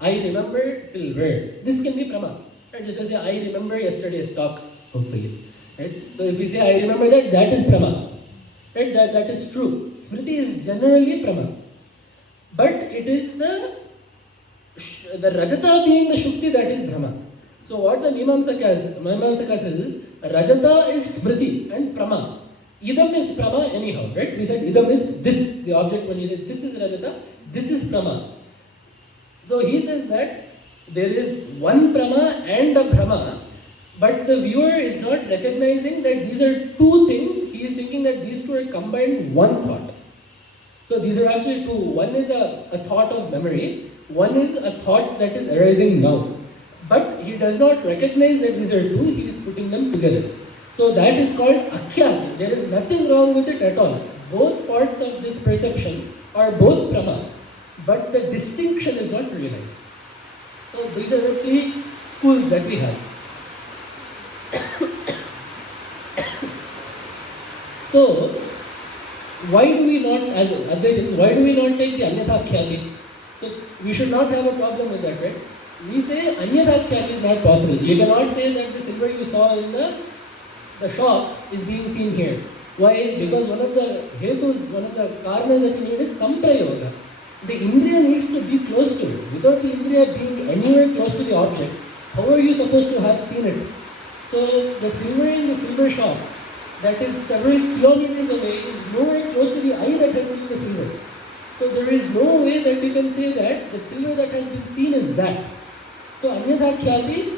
I remember silver. This can be Prama. Right? Just as say, I remember yesterday's talk, hopefully. Right? So if we say, I remember that, that is Prama. Right? That is true. Smriti is generally Prama. But it is the Rajata being the Shukti, that is Bhrama. So what the Mimamsaka says is, Rajata is Smriti and Prama. Idam is Prama anyhow, right? We said Idam is this, the object when you say this is Rajata, this is Prama. So he says that there is one Prama and a Bhrama, but the viewer is not recognizing that these are two things. He is thinking that these two are combined in one thought. So these are actually two. One is a thought of memory, one is a thought that is arising now. But he does not recognize that these are two, he is putting them together. So that is called Akhyati. There is nothing wrong with it at all. Both parts of this perception are both Prama, but the distinction is not realized. So these are the three schools that we have. So, why do we not, as Advaitins, why do we not take the Anyatha Khyati? So, we should not have a problem with that, right? We say Anyatha Khyati is not possible. You cannot say that the silver you saw in the shop is being seen here. Why? Because one of the hetus, one of the karmas that you need is samprayoga. The Indriya needs to be close to it. Without the Indriya being anywhere close to the object, how are you supposed to have seen it? So, the silver in the silver shop that is several kilometers away is nowhere close to the eye that has seen the silver. So there is no way that you can say that the silver that has been seen is that. So Anyatha Khyati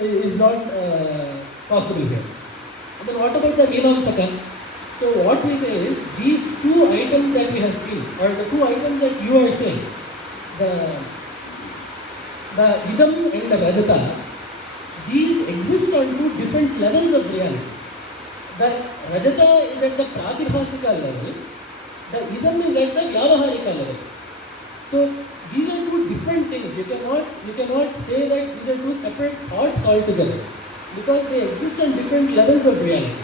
is not possible here. And then what about the Mimamsaka? So what we say is, these two items that we have seen, or the two items that you are saying, the Idam and the Rajata, these exist on two different levels of reality. The Rajata is at the Pratibhasika level, the Idam is at the Vyavaharika level. So these are two different things. You cannot say that these are two separate thoughts altogether, because they exist on different levels of reality.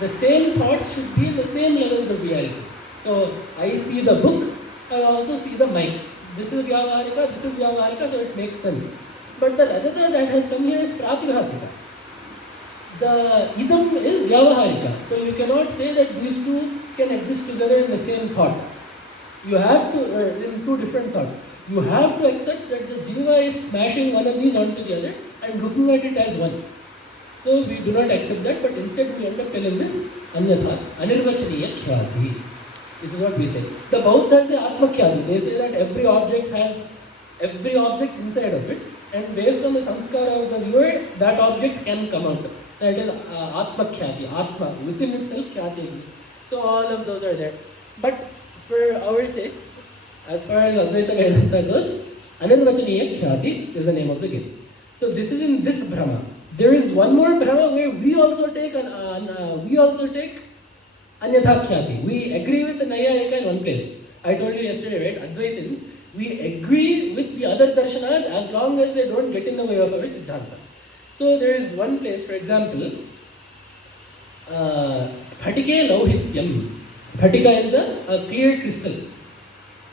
The same thoughts should be in the same levels of reality. So I see the book, I also see the mic. This is Vyavaharika, so it makes sense. But the Rajata that has come here is Pratibhasika. The Idam is Vyavaharika. So you cannot say that these two can exist together in the same thought. You have to, in two different thoughts. You have to accept that the Jiva is smashing one of these onto the other and looking at it as one. So we do not accept that, but instead we end up telling this Anyatha, Anirvachaniya Khyati. This is what we say. The Bauddhas say Atma Khyati. They say that every object has every object inside of it, and based on the samskara of the viewer, that object can come out. That is Atma Khyati, Atma. Within itself, Khyati exists. So all of those are there. But for our sakes, as far as Advaita Vedanta goes, Anirvachaniya Khyati is the name of the game. So this is in this Bhrama. There is one more Bhrama where we also take Anyatha Khyati. We agree with the Nayayika in one place. I told you yesterday, right? Advaitins, we agree with the other darshanas as long as they don't get in the way of our Siddhanta. So there is one place, for example, Sphatike Lauhityam. Sphatika is a clear crystal.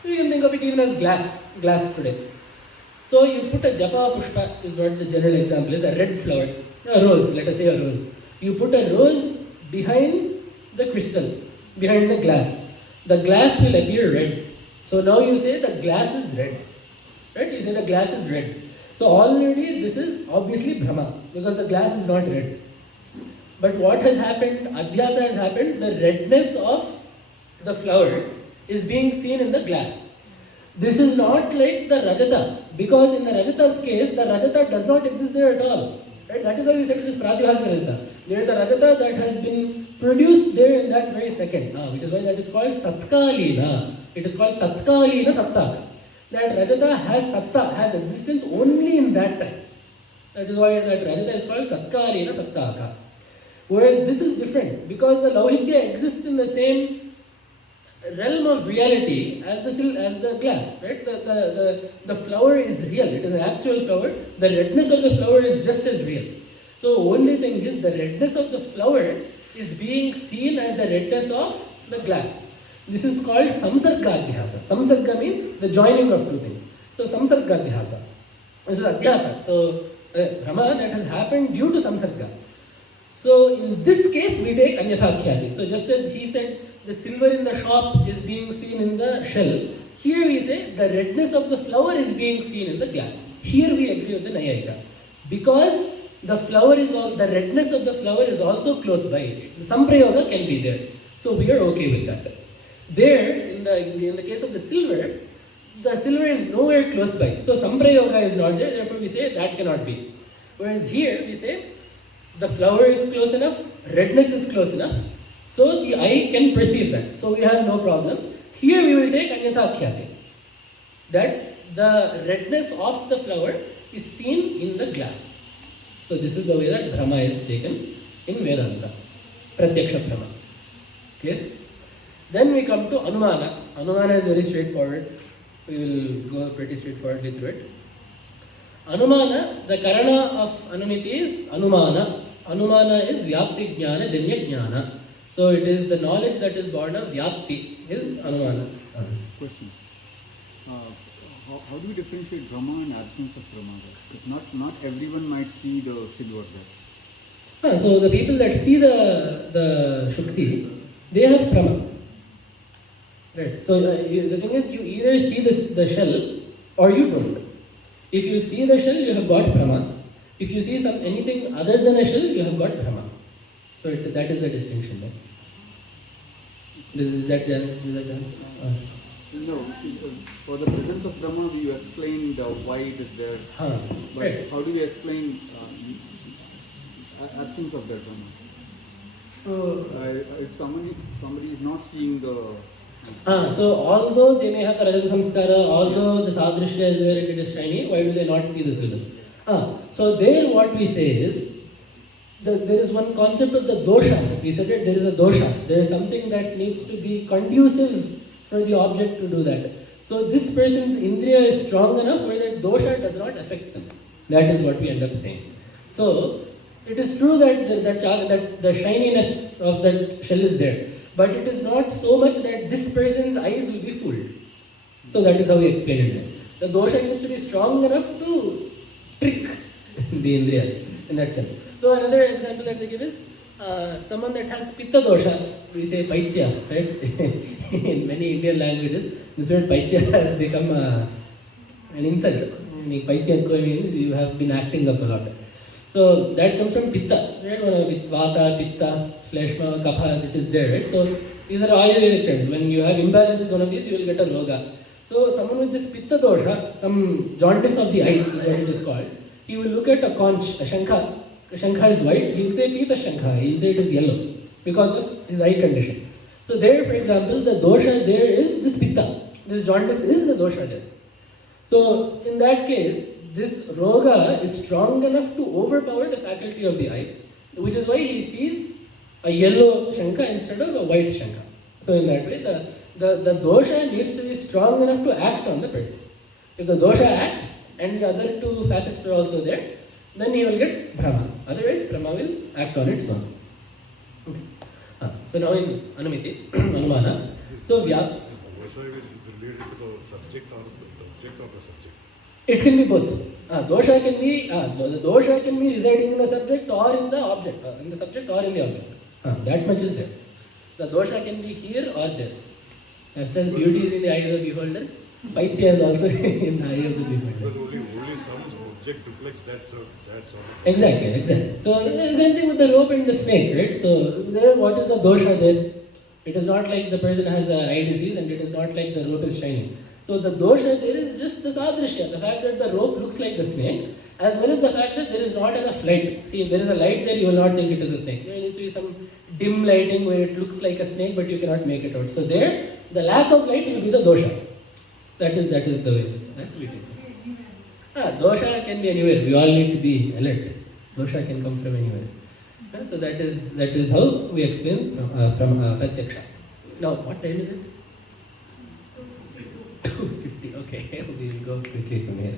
You can think of it even as glass today. So you put a japa pushpa, is what the general example is, a red flower, a rose, let us say a rose. You put a rose behind the crystal, behind the glass. The glass will appear red. So now you say the glass is red. Right? You say the glass is red. So already this is obviously Bhrama, because the glass is not red. But what has happened, adhyasa has happened, the redness of the flower is being seen in the glass. This is not like the Rajata, because in the Rajata's case, the Rajata does not exist there at all. Right? That is why we said it is Pratibhasika Rajata. There is a Rajata that has been produced there in that very second, which is why that is called Tatkalina. It is called Tatkalina Satta. That Rajata has Satta, has existence only in that time. That is why that Rajata is called Tatkalina Sattaka. Whereas this is different, because the Lauhikya exists in the same realm of reality as the glass, right? The flower is real, it is an actual flower. The redness of the flower is just as real. So only thing is, the redness of the flower is being seen as the redness of the glass. This is called Samsargadhyasa. Samsarga means the joining of two things. So Samsargadhyasa. This is Adhyasa. So Bhrama that has happened due to Samsarga. So in this case we take Anyatha Khyati. So just as he said the silver in the shop is being seen in the shell, here we say the redness of the flower is being seen in the glass. Here we agree with the Nayayika. Because the flower is the redness of the flower is also close by. Some prayoga can be there. So we are okay with that. There, in the case of the silver is nowhere close by. So some prayoga is not there, therefore we say that cannot be. Whereas here we say the flower is close enough, redness is close enough, so the eye can perceive that. So we have no problem. Here we will take Anyatha Khyati. That the redness of the flower is seen in the glass. So this is the way that Bhrama is taken in Vedanta. Pratyaksha Bhrama. Clear? Then we come to Anumana. Anumana is very straightforward. We will go pretty straightforwardly through it. Anumana, the karana of Anumiti is Anumana. Anumana is Vyapti Jnana Janya Jnana. So it is the knowledge that is born of Vyapti is Anumana. Question. How do we differentiate Brahma and absence of Brahma? Because not everyone might see the silver there. So the people that see the Shukti, they have Brahma. Right. So the thing is, you either see the shell or you don't. If you see the shell, you have got Brahma. If you see anything other than a shell, you have got Brahma. So that is the distinction there. Is that done? No, see, for the presence of Brahma, you explained why it is there. But right. How do we explain absence of that Brahma? So, if somebody is not seeing the... So although they may have the Rajata Samskara, although the Sadrishya is there and it is shiny, why do they not see the silver? So there what we say is, there is one concept of the dosha. We said that there is a dosha. There is something that needs to be conducive for the object to do that. So this person's indriya is strong enough where that dosha does not affect them. That is what we end up saying. So it is true that the shininess of that shell is there. But it is not so much that this person's eyes will be fooled. So that is how we explain it. The dosha needs to be strong enough to trick the indriyas in that sense. So another example that they give is someone that has pitta dosha, we say paitya, right? In many Indian languages, this word paitya has become an insult. Paitya means you have been acting up a lot. So that comes from pitta, right? With vata, pitta, shleshma, kapha, it is there, right? So these are Ayurvedic terms. When you have imbalances, one of these, you will get a roga. So someone with this pitta dosha, some jaundice of the eye is what it is called, he will look at a conch, a shankha. A shankha is white, he will say pita shankha, he will say it is yellow because of his eye condition. So there, for example, the dosha there is this pitta. This jaundice is the dosha there. So in that case, this roga is strong enough to overpower the faculty of the eye, which is why he sees a yellow shankha instead of a white shankha. So in that way, the dosha needs to be strong enough to act on the person. If the dosha acts and the other two facets are also there, then he will get Bhrama. Otherwise, Brahma will act on its own. Okay. So now in Anumiti, Anumana. So Dosha is related to the subject or the object of the subject? It can be both. Dosha can be the dosha can be residing in the subject or in the object, in the subject or in the object. That much is there. The dosha can be here or there. As beauty is in the eye of the beholder, paitya is also in the eye of the beholder. because only some object reflects that sort of. Exactly. So same thing with the rope and the snake, right? So there, what is the dosha there? It is not like the person has an eye disease, and it is not like the rope is shining. So the dosha there is just the sadrishya, the fact that the rope looks like the snake, as well as the fact that there is not enough light. See, if there is a light there, you will not think it is a snake. There needs to be some dim lighting where it looks like a snake, but you cannot make it out. So there, the lack of light will be the dosha. That is the way that we take it. Dosha can be anywhere. We all need to be alert. Dosha can come from anywhere. So that is how we explain Pratyaksha. Now, what time is it? 2:50. Okay, we will go quickly from here.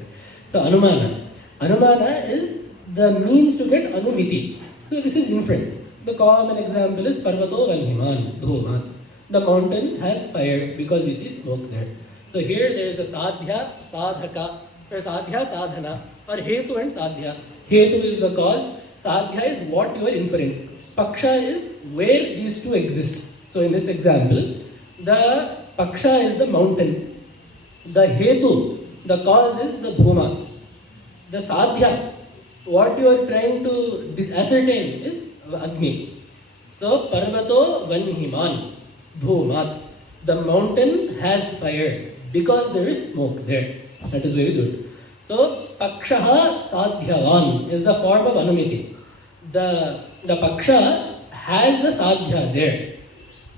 So Anumana. Anumana is the means to get Anumiti. So this is inference. The common example is Parvato Valhiman, Dhumat. The mountain has fire because we see smoke there. So here there is a sadhya, sadhaka, or sadhya, sadhana, or hetu and sadhya. Hetu is the cause, sadhya is what you are inferring. Paksha is where these two exist. So in this example, the paksha is the mountain. The hetu, the cause is the dhuma. The sadhya, what you are trying to ascertain is Agni. So Parvato Vanhiman, Dhumat. The mountain has fire because there is smoke there. That is very good. So Pakshaha Sadhyavan is the form of Anumiti. The Paksha has the Sadhya there.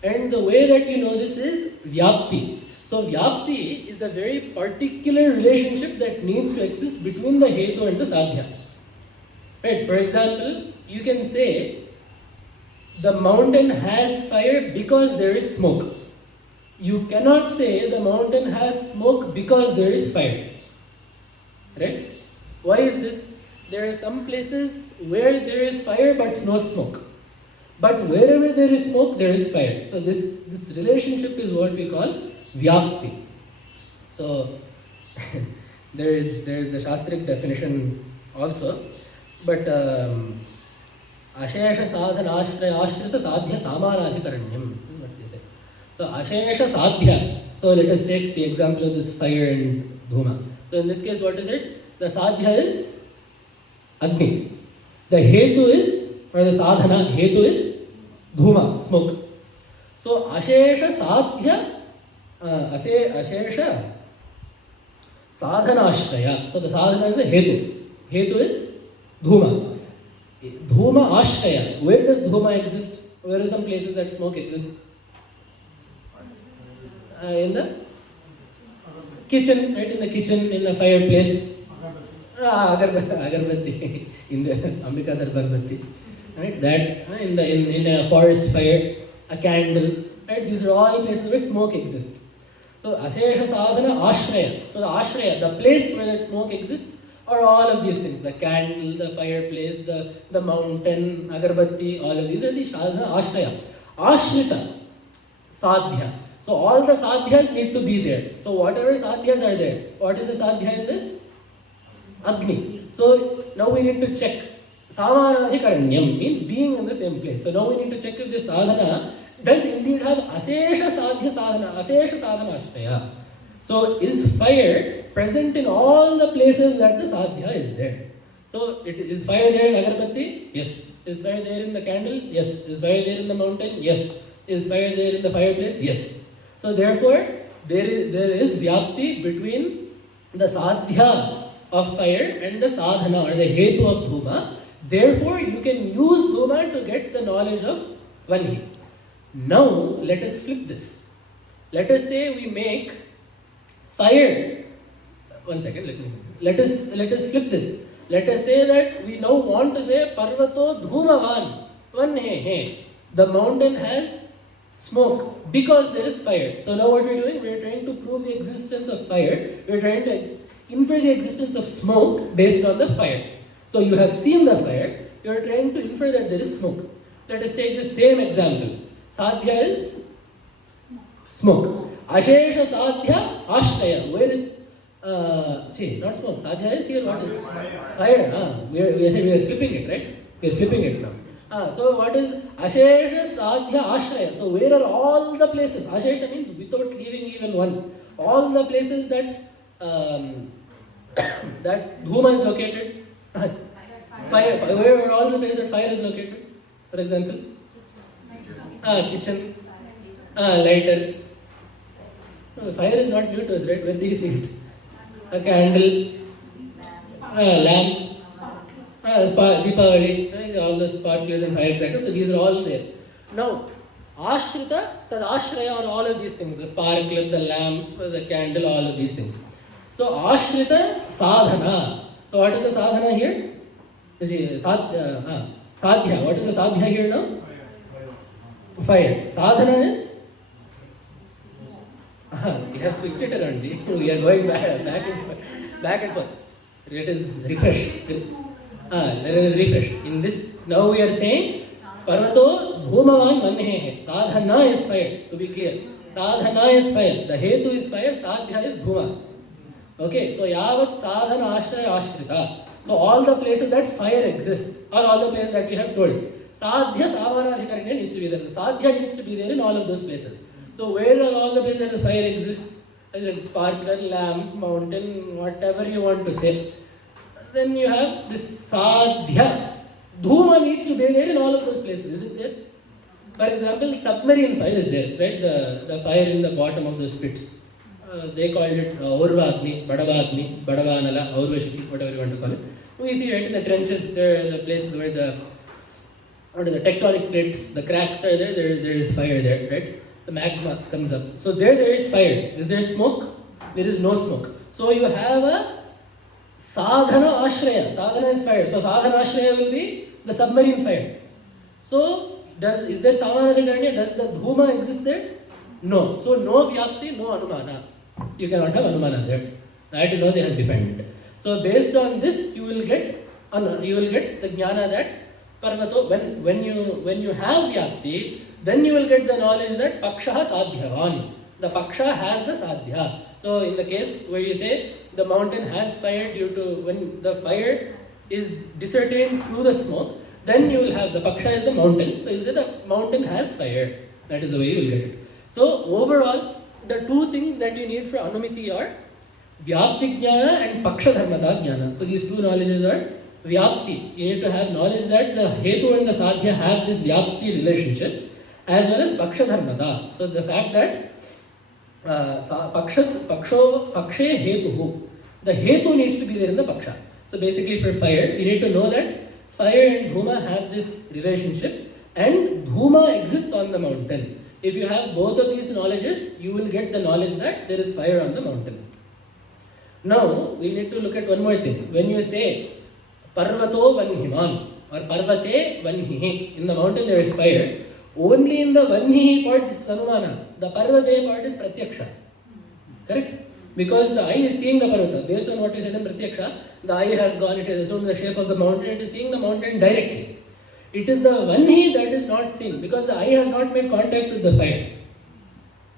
And the way that you know this is Vyapti. So Vyapti is a very particular relationship that needs to exist between the Hetu and the Sadhya. Right? For example, you can say the mountain has fire because there is smoke. You cannot say the mountain has smoke because there is fire. Right? Why is this? There are some places where there is fire but no smoke. But wherever there is smoke, there is fire. So this relationship is what we call Vyapti. So there is the Shastric definition also. But Ashesha sadhana ashrita sadhya samaradhikaranyam is what they say. So Ashesha sadhya. So let us take the example of this fire and dhuma. So in this case, what is it? The sadhya is Agni. The hetu is, or the sadhana hetu is dhuma, smoke. So Ashesha sadhya, Ashesha sadhana ashraya. So the sadhana is the hetu. Hetu is dhuma. Dhuma ashraya. Where does dhuma exist? Where are some places that smoke exists? In the kitchen, right? In the kitchen, in the fireplace. Agarbatti. In the Ambika Darbarbatti. Right? That in a forest fire, a candle. Right? These are all places where smoke exists. So Ashesha sadhana ashraya. So the ashraya, the place where that smoke exists, or all of these things, the candle, the fireplace, the mountain, agarbatti, all of these are the sadhana ashraya. Ashrita, sadhya. So all the sadhyas need to be there. So whatever sadhyas are there, what is the sadhya in this? Agni. So now we need to check. Samaradhikaranyam means being in the same place. So now we need to check if this sadhana does indeed have asesha sadhya sadhana, asesha sadhana ashraya. So is fire present in all the places that the sadhya is there? So is fire there in agarbatti? Yes. Is fire there in the candle? Yes. Is fire there in the mountain? Yes. Is fire there in the fireplace? Yes. So therefore, there is vyapti between the sadhya of fire and the sadhana or the hetu of dhuma. Therefore, you can use dhuma to get the knowledge of vanhi. Now, let us flip this. Let us say we make fire. One second, let us flip this. Let us say that we now want to say Parvato Dhumavan. Vanhe. The mountain has smoke because there is fire. So now what we are doing? We are trying to prove the existence of fire. We are trying to infer the existence of smoke based on the fire. So you have seen the fire. You are trying to infer that there is smoke. Let us take the same example. Sadhya is smoke. Ashesha sadhya ashraya. Where is not smoke. Sadhya is here. What is fire? We are flipping it, right? We are flipping it now. So what is Ashesha sadhya ashraya? So where are all the places? Ashesha means without leaving even one. All the places that that Dhuma is located. Fire, where are all the places that fire is located? For example, kitchen, lighter. No, fire is not new to us, right? Where do you see it? A candle, lamp, Deepavali, right? All the sparklers and firecrackers. So these are all there. Now, Ashrita, tad Ashraya are all of these things. The sparkler, the lamp, the candle, all of these things. So Ashrita sadhana. So what is the sadhana here? Sadhya. What is the sadhya here now? Fire. Sadhana is? We have switched it around. We are going back and forth. Let us refresh. Let us refresh. In this, now we are saying, Parvato Bhumavan Vannehe. Sadhana is fire, to be clear. Sadhana is fire. The Hetu is fire, Sadhya is Bhuma. Okay, so Yavat Sadhana Ashraya Ashrita. So all the places that fire exists, or all the places that we have told. Sadhya Samanadhikaranya needs to be there. The Sadhya needs to be there in all of those places. So where are all the places that the fire exists? Like sparkler, lamp, mountain, whatever you want to say. Then you have this Sadhya. Dhuma needs to be there in all of those places, is it there? For example, submarine fire is there, right? The fire in the bottom of the spits. They called it Urvagni, Badavagni, Badavanala, Aurvashiki, whatever you want to call it. We see right in the trenches, there are the places where the tectonic plates, the cracks are there, there is fire there, right? The magma comes up. So there is fire. Is there smoke? There is no smoke. So you have a sadhana ashraya. Sadhana is fire. So sadhana ashraya will be the submarine fire. So is there samanadhikaranya? Does the dhuma exist there? No. So no vyapti, no anumana. You cannot have anumana there. That is how they have defined it. So based on this, you will get the jnana that parvato. When you have vyapti, then you will get the knowledge that paksha sadhyavan. The paksha has the sadhya. So in the case where you say the mountain has fire due to when the fire is discertained through the smoke, then you will have the paksha is the mountain. So you will say the mountain has fire. That is the way you will get it. So overall, the two things that you need for Anumiti are Vyapti Jnana and Paksha Dharmata Jnana. So these two knowledges are Vyapti. You need to have knowledge that the Hetu and the Sadhya have this Vyapti relationship, as well as Paksha Dharmata. So the fact that Pakshe Hetuhu, the Hetu needs to be there in the Paksha. So basically for fire, you need to know that fire and Dhuma have this relationship and Dhuma exists on the mountain. If you have both of these knowledges, you will get the knowledge that there is fire on the mountain. Now, we need to look at one more thing. When you say Parvato Vanhiman or Parvate Vanhihi, in the mountain there is fire, only in the Vanhihi part is Anumana. The Parvate part is Pratyaksha. Correct? Because the eye is seeing the Parvata. Based on what you said in Pratyaksha, the eye has gone, it has assumed the shape of the mountain, it is seeing the mountain directly. It is the Vanhi that is not seen because the eye has not made contact with the fire.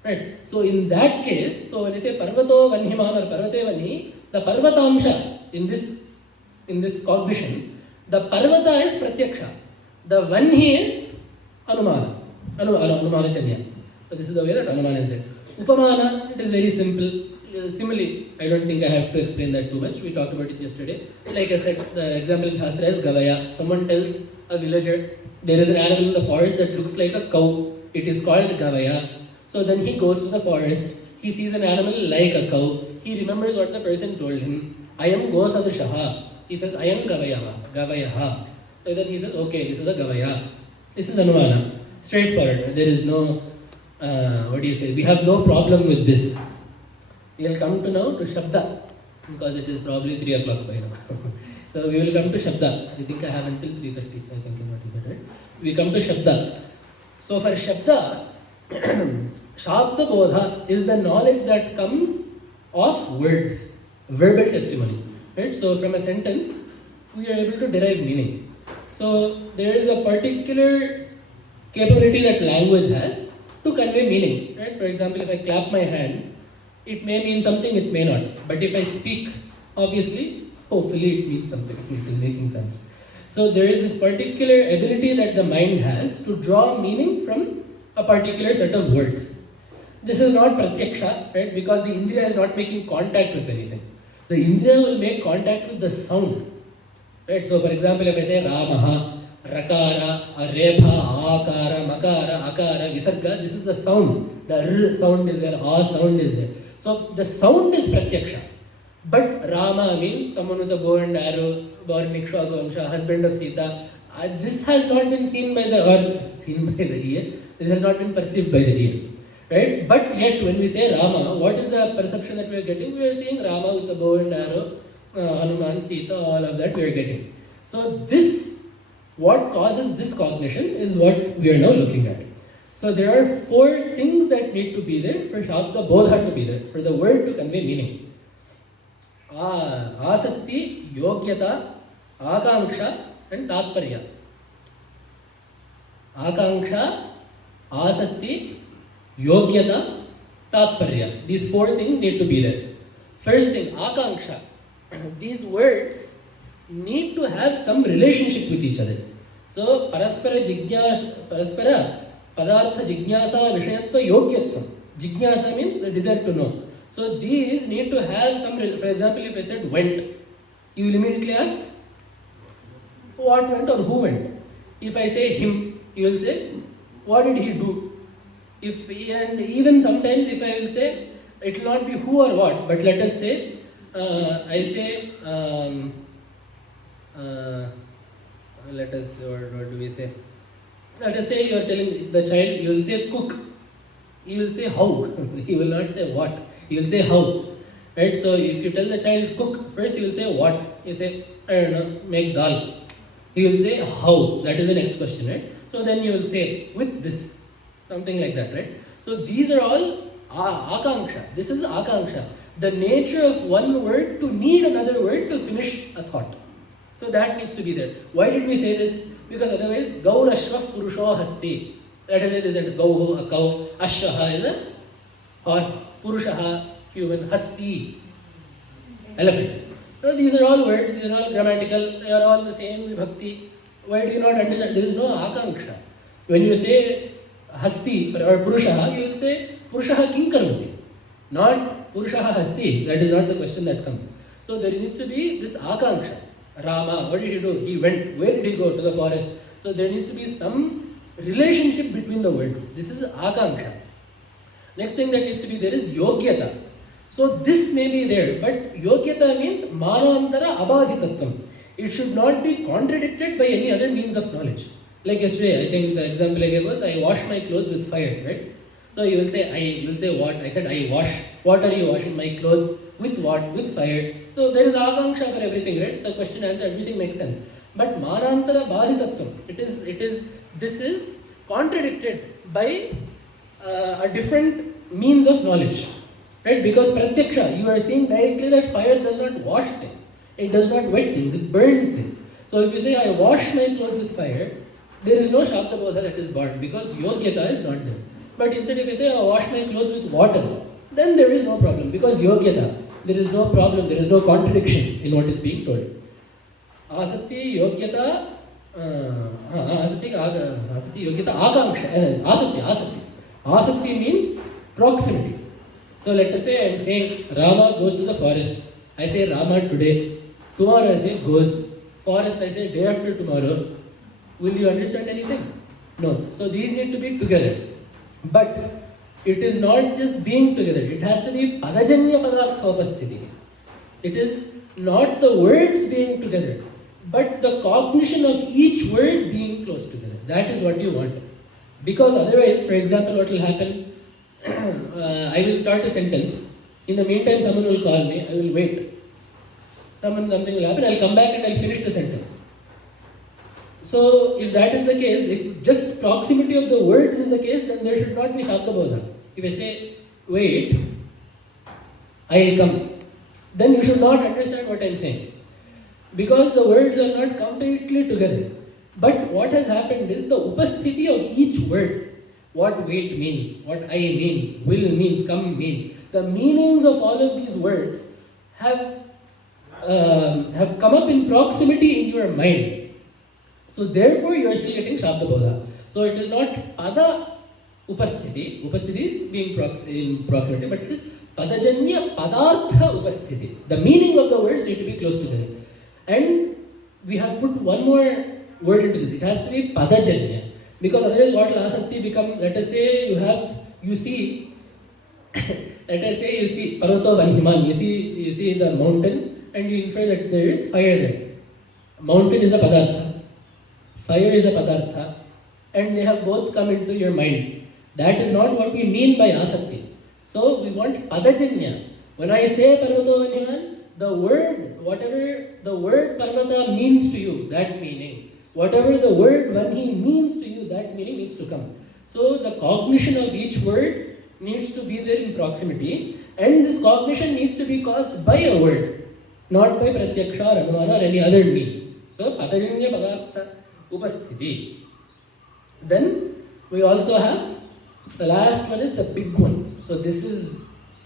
Right? So in that case, so when you say Parvato Vanhiman or Parvate Vanhi, the Parvatamsha in this cognition, the Parvata is Pratyaksha. The Vanhi is Anumana. Anumana Chanya. So this is the way that Anumana is said. Upamana, it is very simple. Simile, I don't think I have to explain that too much. We talked about it yesterday. Like I said, the example in Shastra is Gavaya. Someone tells a villager, there is an animal in the forest that looks like a cow. It is called Gavaya. So then he goes to the forest. He sees an animal like a cow. He remembers what the person told him. I am Gosadashaha. He says, I am Gavayaha. So then he says, okay, this is a Gavaya. This is Anumana. Straightforward. There is no, we have no problem with this. We will come to now to Shabda, because it is probably 3 o'clock by now. So we will come to Shabda. I think I have until 3:30, I think is what he said, right? We come to Shabda. So for Shabda, Shabda Bodha is the knowledge that comes of words, verbal testimony. Right? So from a sentence, we are able to derive meaning. So there is a particular capability that language has to convey meaning. Right? For example, if I clap my hands, it may mean something, it may not. But if I speak, obviously, hopefully it means something. It is making sense. So there is this particular ability that the mind has to draw meaning from a particular set of words. This is not Pratyaksha, right? Because the Indriya is not making contact with anything. The Indriya will make contact with the sound. Right? So for example, if I say Ramaha, Rakara, Rebha, Akara, Makara, Akara, Visarga, this is the sound. The R sound is there, A sound is there. So the sound is Pratyaksha. But Rama means someone with a bow and arrow, born Ikshvaku Vamsha, husband of Sita. This has not been seen by the ear. This has not been perceived by the ear. Right? But yet when we say Rama, what is the perception that we are getting? We are seeing Rama with a bow and arrow, Hanuman, Sita, all of that we are getting. So this, what causes this cognition is what we are now looking at. So there are 4 things that need to be there for Shabda Bodha to be there, for the word to convey meaning. Asakti, Yogyata, Akanksha and Tatparya. Akanksha, Asakti, Yogyata, Tatparya. These 4 things need to be there. First thing, Akanksha. These words need to have some relationship with each other. So, Paraspara Padartha Jignasa Vishayatva Yogyatvam. Jignasa means the desire to know. So, these need to have some, for example, if I said went, you will immediately ask, what went or who went? If I say him, you will say, what did he do? And even sometimes if I will say, it will not be who or what, but let us say, I say, what do we say? Let us say you are telling the child, you will say cook. He will say how. He will not say what. He will say how. Right? So if you tell the child cook, first you will say what. You say, I don't know, make dal. He will say how. That is the next question, right? So then you will say with this. Something like that, right? So these are all akanksha. This is akanksha. The nature of one word to need another word to finish a thought. So that needs to be there. Why did we say this? Because otherwise, Gaur Ashva Purusho Hasti. That is it, is a Gauhu, a cow. Ashvaha is a horse. Purushaha, human. Hasti, elephant. So these are all words, these are all grammatical, they are all the same vibhakti. Why do you not understand? There is no akanksha. When you say Hasti or Purushaha, you will say Purushaha Kim Karoti. Not Purushaha Hasti. That is not the question that comes. So there needs to be this akanksha. Rama, what did he do? He went. Where did he go? To the forest. So there needs to be some relationship between the words. This is akanksha. Next thing that needs to be there is yogyata. So this may be there, but yogyata means manantara abhadhitatvam. It should not be contradicted by any other means of knowledge. Like yesterday, I think the example I gave was, I wash my clothes with fire, right? So you will say what? I said I wash. What are you washing my clothes? With what? With fire. So there is akanksha for everything, right? The question answer, everything makes sense. But manantara badhitattvam, this is contradicted by a different means of knowledge, right? Because pratyaksha, you are seeing directly that fire does not wash things. It does not wet things, it burns things. So if you say I wash my clothes with fire, there is no Shabda Bodha that is born because yogyata is not there. But instead if I say I wash my clothes with water, then there is no problem because yogyata, there is no problem, there is no contradiction in what is being told. Asati, yogyata, asati, yogyata, akanksha, asati. Asati means proximity. So let us say I am saying Rama goes to the forest. I say Rama today. Tomorrow I say goes. Forest I say day after tomorrow. Will you understand anything? No. So these need to be together. But it is not just being together. It has to be padajanya padarthopasthiti. It is not the words being together, but the cognition of each word being close together. That is what you want. Because otherwise, for example, what will happen? I will start a sentence. In the meantime, someone will call me. I will wait. Something will happen. I'll come back and I'll finish the sentence. So, if that is the case, if just proximity of the words is the case, then there should not be Shabda Bodha. If I say, wait, I will come, then you should not understand what I am saying. Because the words are not completely together. But what has happened is the upasthiti of each word. What wait means, what I means, will means, come means. The meanings of all of these words have come up in proximity in your mind. So therefore you are still getting Shabda Bodha. So it is not Pada Upasthiti. Upasthiti is being in proximity, but it is Padajanya Padartha Upasthiti. The meaning of the words need to be close together. And we have put one more word into this. It has to be Padajanya. Because otherwise what will asakti become? Let us say you see Parvato Vanhiman, you see the mountain and you infer that there is fire there. Mountain is a Padartha. Fire is a Padartha. And they have both come into your mind. That is not what we mean by asakti. So we want Padajanya. When I say Parvato Vanhiman, the word, whatever the word Parvata means to you, that meaning. Whatever the word Vanhi means to you, that meaning needs to come. So the cognition of each word needs to be there in proximity, and this cognition needs to be caused by a word, not by Pratyaksha or Anumana or any other means. So Padajanya Padartha Upasthiti. Then we also have the last one is the big one. So this is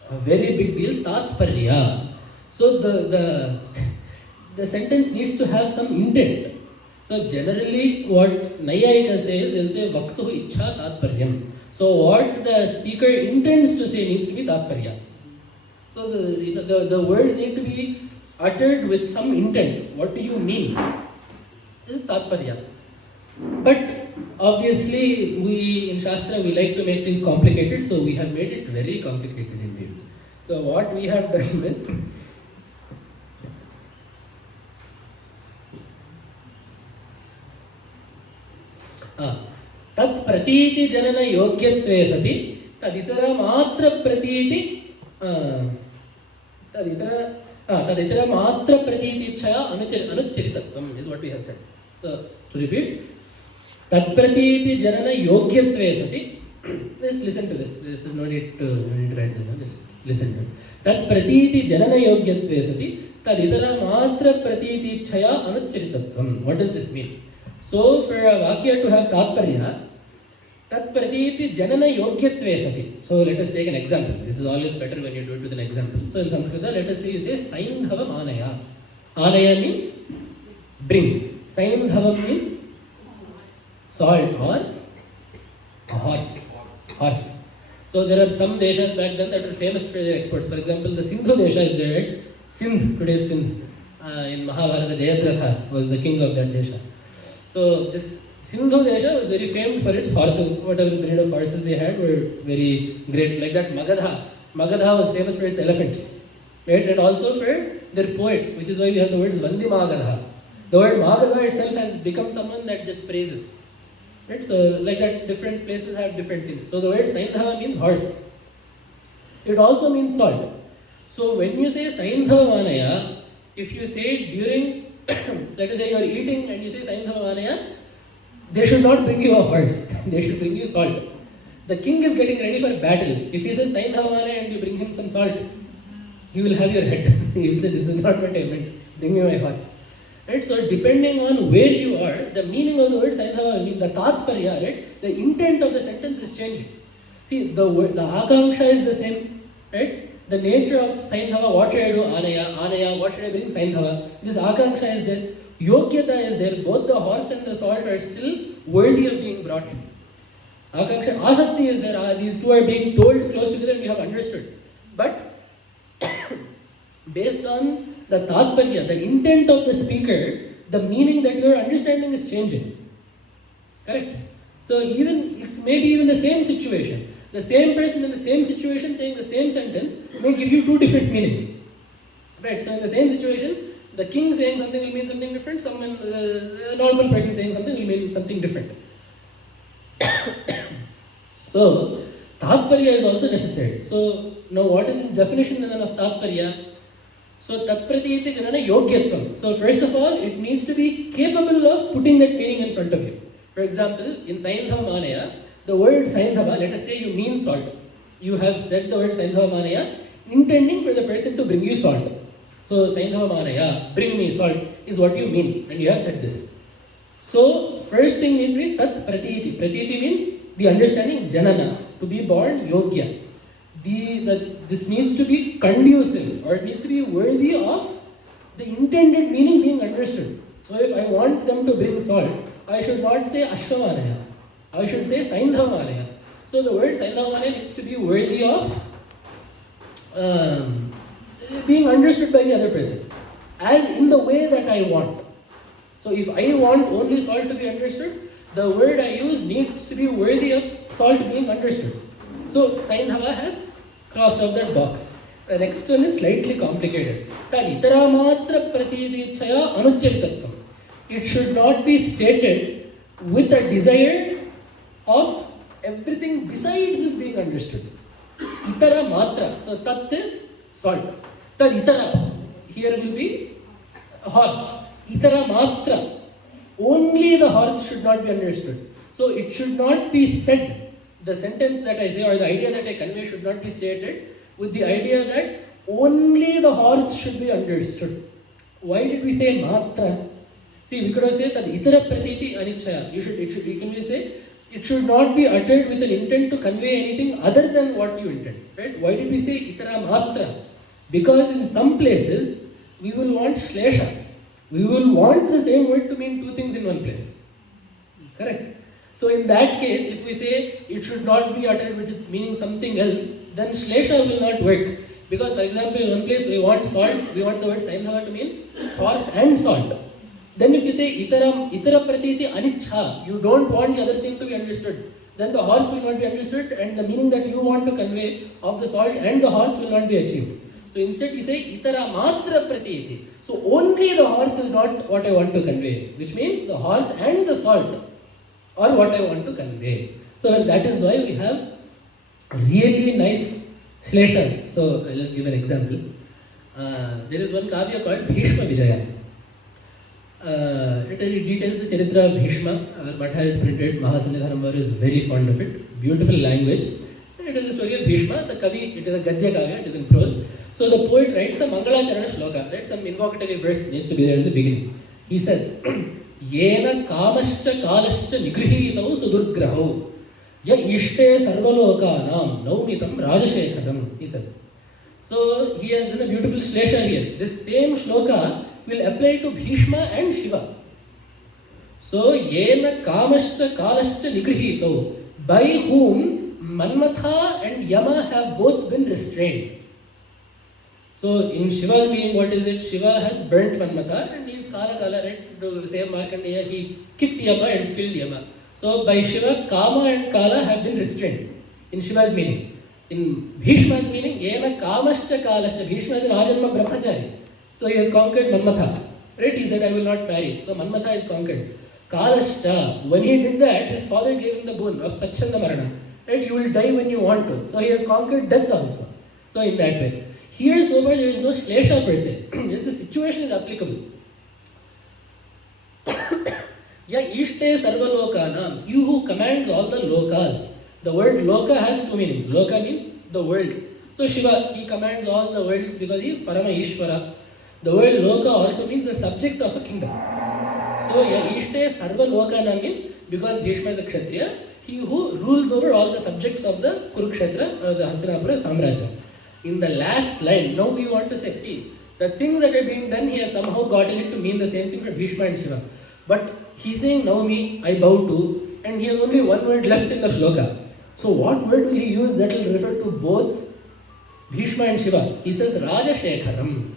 a very big deal, Tatparya. So the sentence needs to have some intent. So generally what Nayayika says, they'll say Vaktuhu Ichha Tatparyam. So what the speaker intends to say needs to be Tatparya. So the words need to be uttered with some intent. What do you mean? This is Tatparya. But obviously we in Shastra we like to make things complicated, so we have made it very complicated indeed. So what we have done is तत् प्रतीति जनन योग्यत्वे सति तदितर मात्र प्रतीति तदितर मात्र प्रतीतिच्छया अनुच्चरितत्वम is what we have said. So to repeat, tat प्रतीति जनन योग्यत्वे सति. Just listen to this. This is no need to write this one. Just listen to it. tat प्रतीति जनन योग्यत्वे सति तदितर मात्र प्रतीतिच्छया अनुच्चरितत्वम. What does this mean? So for a Vakya to have Tatparya, Tat Pratiti Janana Yogyatve Sati. So let us take an example. This is always better when you do it with an example. So in Sanskrit, let us say you say Saindhavam Anaya. Anaya means bring. Saindhavam means salt or a horse. Horse. So there are some deshas back then that were famous for their exports. For example, the Sindhu desha is there, right? Sindh, today's Sindh. In Mahabharata, Jayadratha was the king of that desha. So this Sindhu Desha was very famed for its horses. Whatever breed of horses they had were very great. Like that Magadha. Magadha was famous for its elephants. Right? And also for their poets, which is why we have the words Vandi Magadha. The word Magadha itself has become someone that just praises. Right? So like that different places have different things. So the word Saindhava means horse. It also means salt. So when you say Saindhava Manaya, if you say it during let us say you are eating and you say Saindhava Manaya, they should not bring you a horse. They should bring you salt. The king is getting ready for battle. If he says Saindhava Manaya and you bring him some salt, he will have your head. He will say, this is not what I meant. Bring me my horse. Right? So depending on where you are, the meaning of the word Saindhava, the Tatparya, right? The intent of the sentence is changing. See, the Akanksha is the same. Right? The nature of Saindhava, what should I do? Anaya, what should I bring? Saindhava. This Akanksha is there. Yogyata is there. Both the horse and the salt are still worthy of being brought in. Akanksha, Asakti is there. These two are being told close together and we have understood. But based on the Tatparya, the intent of the speaker, the meaning that you are understanding is changing. Correct? So maybe even the same situation. The same person in the same situation saying the same sentence may give you two different meanings. Right? So in the same situation, the king saying something will mean something different, a normal person saying something will mean something different. So, Tatparya is also necessary. So, now what is this definition then of Tatparya? So, Tatpratiti Janana Yogyatvam. So, first of all, it needs to be capable of putting that meaning in front of you. For example, in Saindhava Manaya, the word Saindhava, let us say you mean salt. You have said the word Saindhava Manaya, intending for the person to bring you salt. So, Saindhava Manaya, bring me salt, is what you mean, and you have said this. So, first thing needs to be Tat Pratiti. Pratiti means the understanding, Janana, to be born, Yogya. This needs to be conducive, or it needs to be worthy of the intended meaning being understood. So, if I want them to bring salt, I should not say Ashwamanaya. I should say Saindhava Manaya. So the word Saindhava Manaya needs to be worthy of being understood by the other person as in the way that I want. So if I want only salt to be understood, the word I use needs to be worthy of salt being understood. So Saindhava has crossed out that box. The next one is slightly complicated. Itaramatra pratitichaya anuccharitatvam. It should not be stated with a desire of everything besides is being understood. Itara matra. So tat is salt. Tad itara. Here will be a horse. Itara matra. Only the horse should not be understood. So it should not be said. The sentence that I say or the idea that I convey should not be stated with the idea that only the horse should be understood. Why did we say matra? See, we could have said that itara pratiti anichaya. You can say it should not be uttered with an intent to convey anything other than what you intend. Right? Why did we say itara matra? Because in some places we will want shlesha. We will want the same word to mean two things in one place. Correct? So in that case, if we say it should not be uttered with meaning something else, then shlesha will not work. Because for example, in one place we want salt, we want the word saindhava to mean horse and salt. Then if you say itara pratiti anichha, you don't want the other thing to be understood, then the horse will not be understood and the meaning that you want to convey of the salt and the horse will not be achieved. So instead you say itara matra pratiti. So only the horse is not what I want to convey, which means the horse and the salt are what I want to convey. So that is why we have really nice shleshas. So I'll just give an example. There is one kavya called Bhishma Vijaya. It details the charitra of Bhishma. Matha is printed. Mahasanidhanam is very fond of it. Beautiful language. It is the story of Bhishma. The kavi, it is a gadya kavya, it is in prose. So the poet writes a Mangalacharana shloka, right? Some invocatory verse needs to be there in the beginning. He says, Yena kamascha kalascha nigrihitau sudurgrahau ya ishte sarvalokanam naumitam rajashekharam, he says. So he has done a beautiful shlesha here. This same shloka will apply to Bhishma and Shiva. So, Yena kamascha kalascha nigrihitau, by whom Manmatha and Yama have both been restrained. So, in Shiva's meaning, what is it? Shiva has burnt Manmatha and he is Kala, right? To say Markandeya, he kicked Yama and killed Yama. So, by Shiva, Kama and Kala have been restrained. In Shiva's meaning. In Bhishma's meaning, Yena kamascha kalascha. Bhishma is an Ajanma Brahmachari. So he has conquered Manmatha. Right? He said, I will not marry. So Manmatha is conquered. Kalashcha, when he did that, his father gave him the boon of Sachanda Marana. Right? You will die when you want to. So he has conquered death also. So in that way. Here so far there is no shlesha per se. Yes, the situation is applicable. Ya ishte sarvalokanam, he who commands all the lokas. The word loka has two meanings. Loka means the world. So Shiva, he commands all the worlds because he is Parama Ishvara. The word loka also means the subject of a kingdom. So ya ishte sarva lokana means because Bhishma is a Kshatriya, he who rules over all the subjects of the Kurukshetra or the Hastinapura Samrajya. In the last line, now we want to say, see, the things that are being done, he has somehow gotten it to mean the same thing for Bhishma and Shiva. But he's saying, Naumi, I bow to, and he has only one word left in the shloka. So what word will he use that will refer to both Bhishma and Shiva? He says Rajashekharam.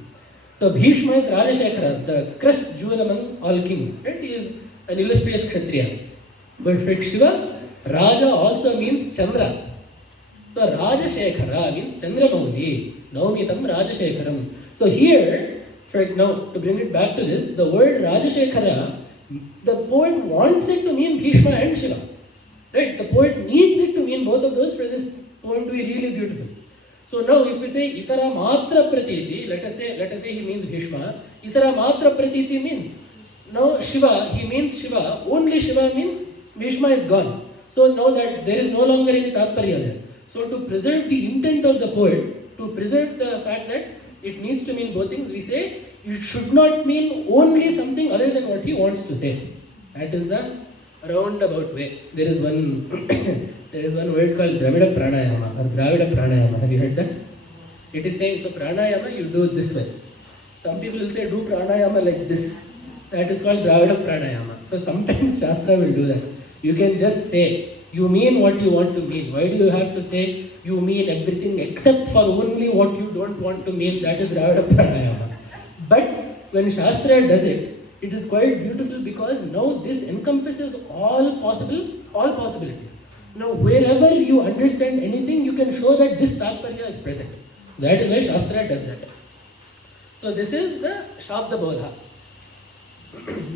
So Bhishma is Rajashekara, the crest jewel among all kings. Right? He is an illustrious Kshatriya. But for Shiva, Raja also means Chandra. So Rajashekara means Chandra Mauli. Naumitam Rajashekaram. So here, now to bring it back to this, the word Rajashekara, the poet wants it to mean Bhishma and Shiva. Right? The poet needs it to mean both of those for this poem to be really beautiful. So now if we say itara matra pratiti, let us say he means Bhishma, itara matra pratiti means, now Shiva, he means Shiva, only Shiva means Bhishma is gone. So now that there is no longer any tatparya there. So to preserve the intent of the poet, to preserve the fact that it needs to mean both things, we say it should not mean only something other than what he wants to say. That is the roundabout way. There is one word called Dravida Pranayama or Dravida Pranayama. Have you heard that? It is saying, so Pranayama you do this way. Some people will say do Pranayama like this. That is called Dravida Pranayama. So sometimes Shastra will do that. You can just say You mean what you want to mean. Why do you have to say you mean everything except for only what you don't want to mean? That is Dravida Pranayama. But when Shastra does it, it is quite beautiful because now this encompasses all possibilities. Now wherever you understand anything, you can show that this Tatparya is present. That is why Shastra does that. So this is the Shabda Bodha.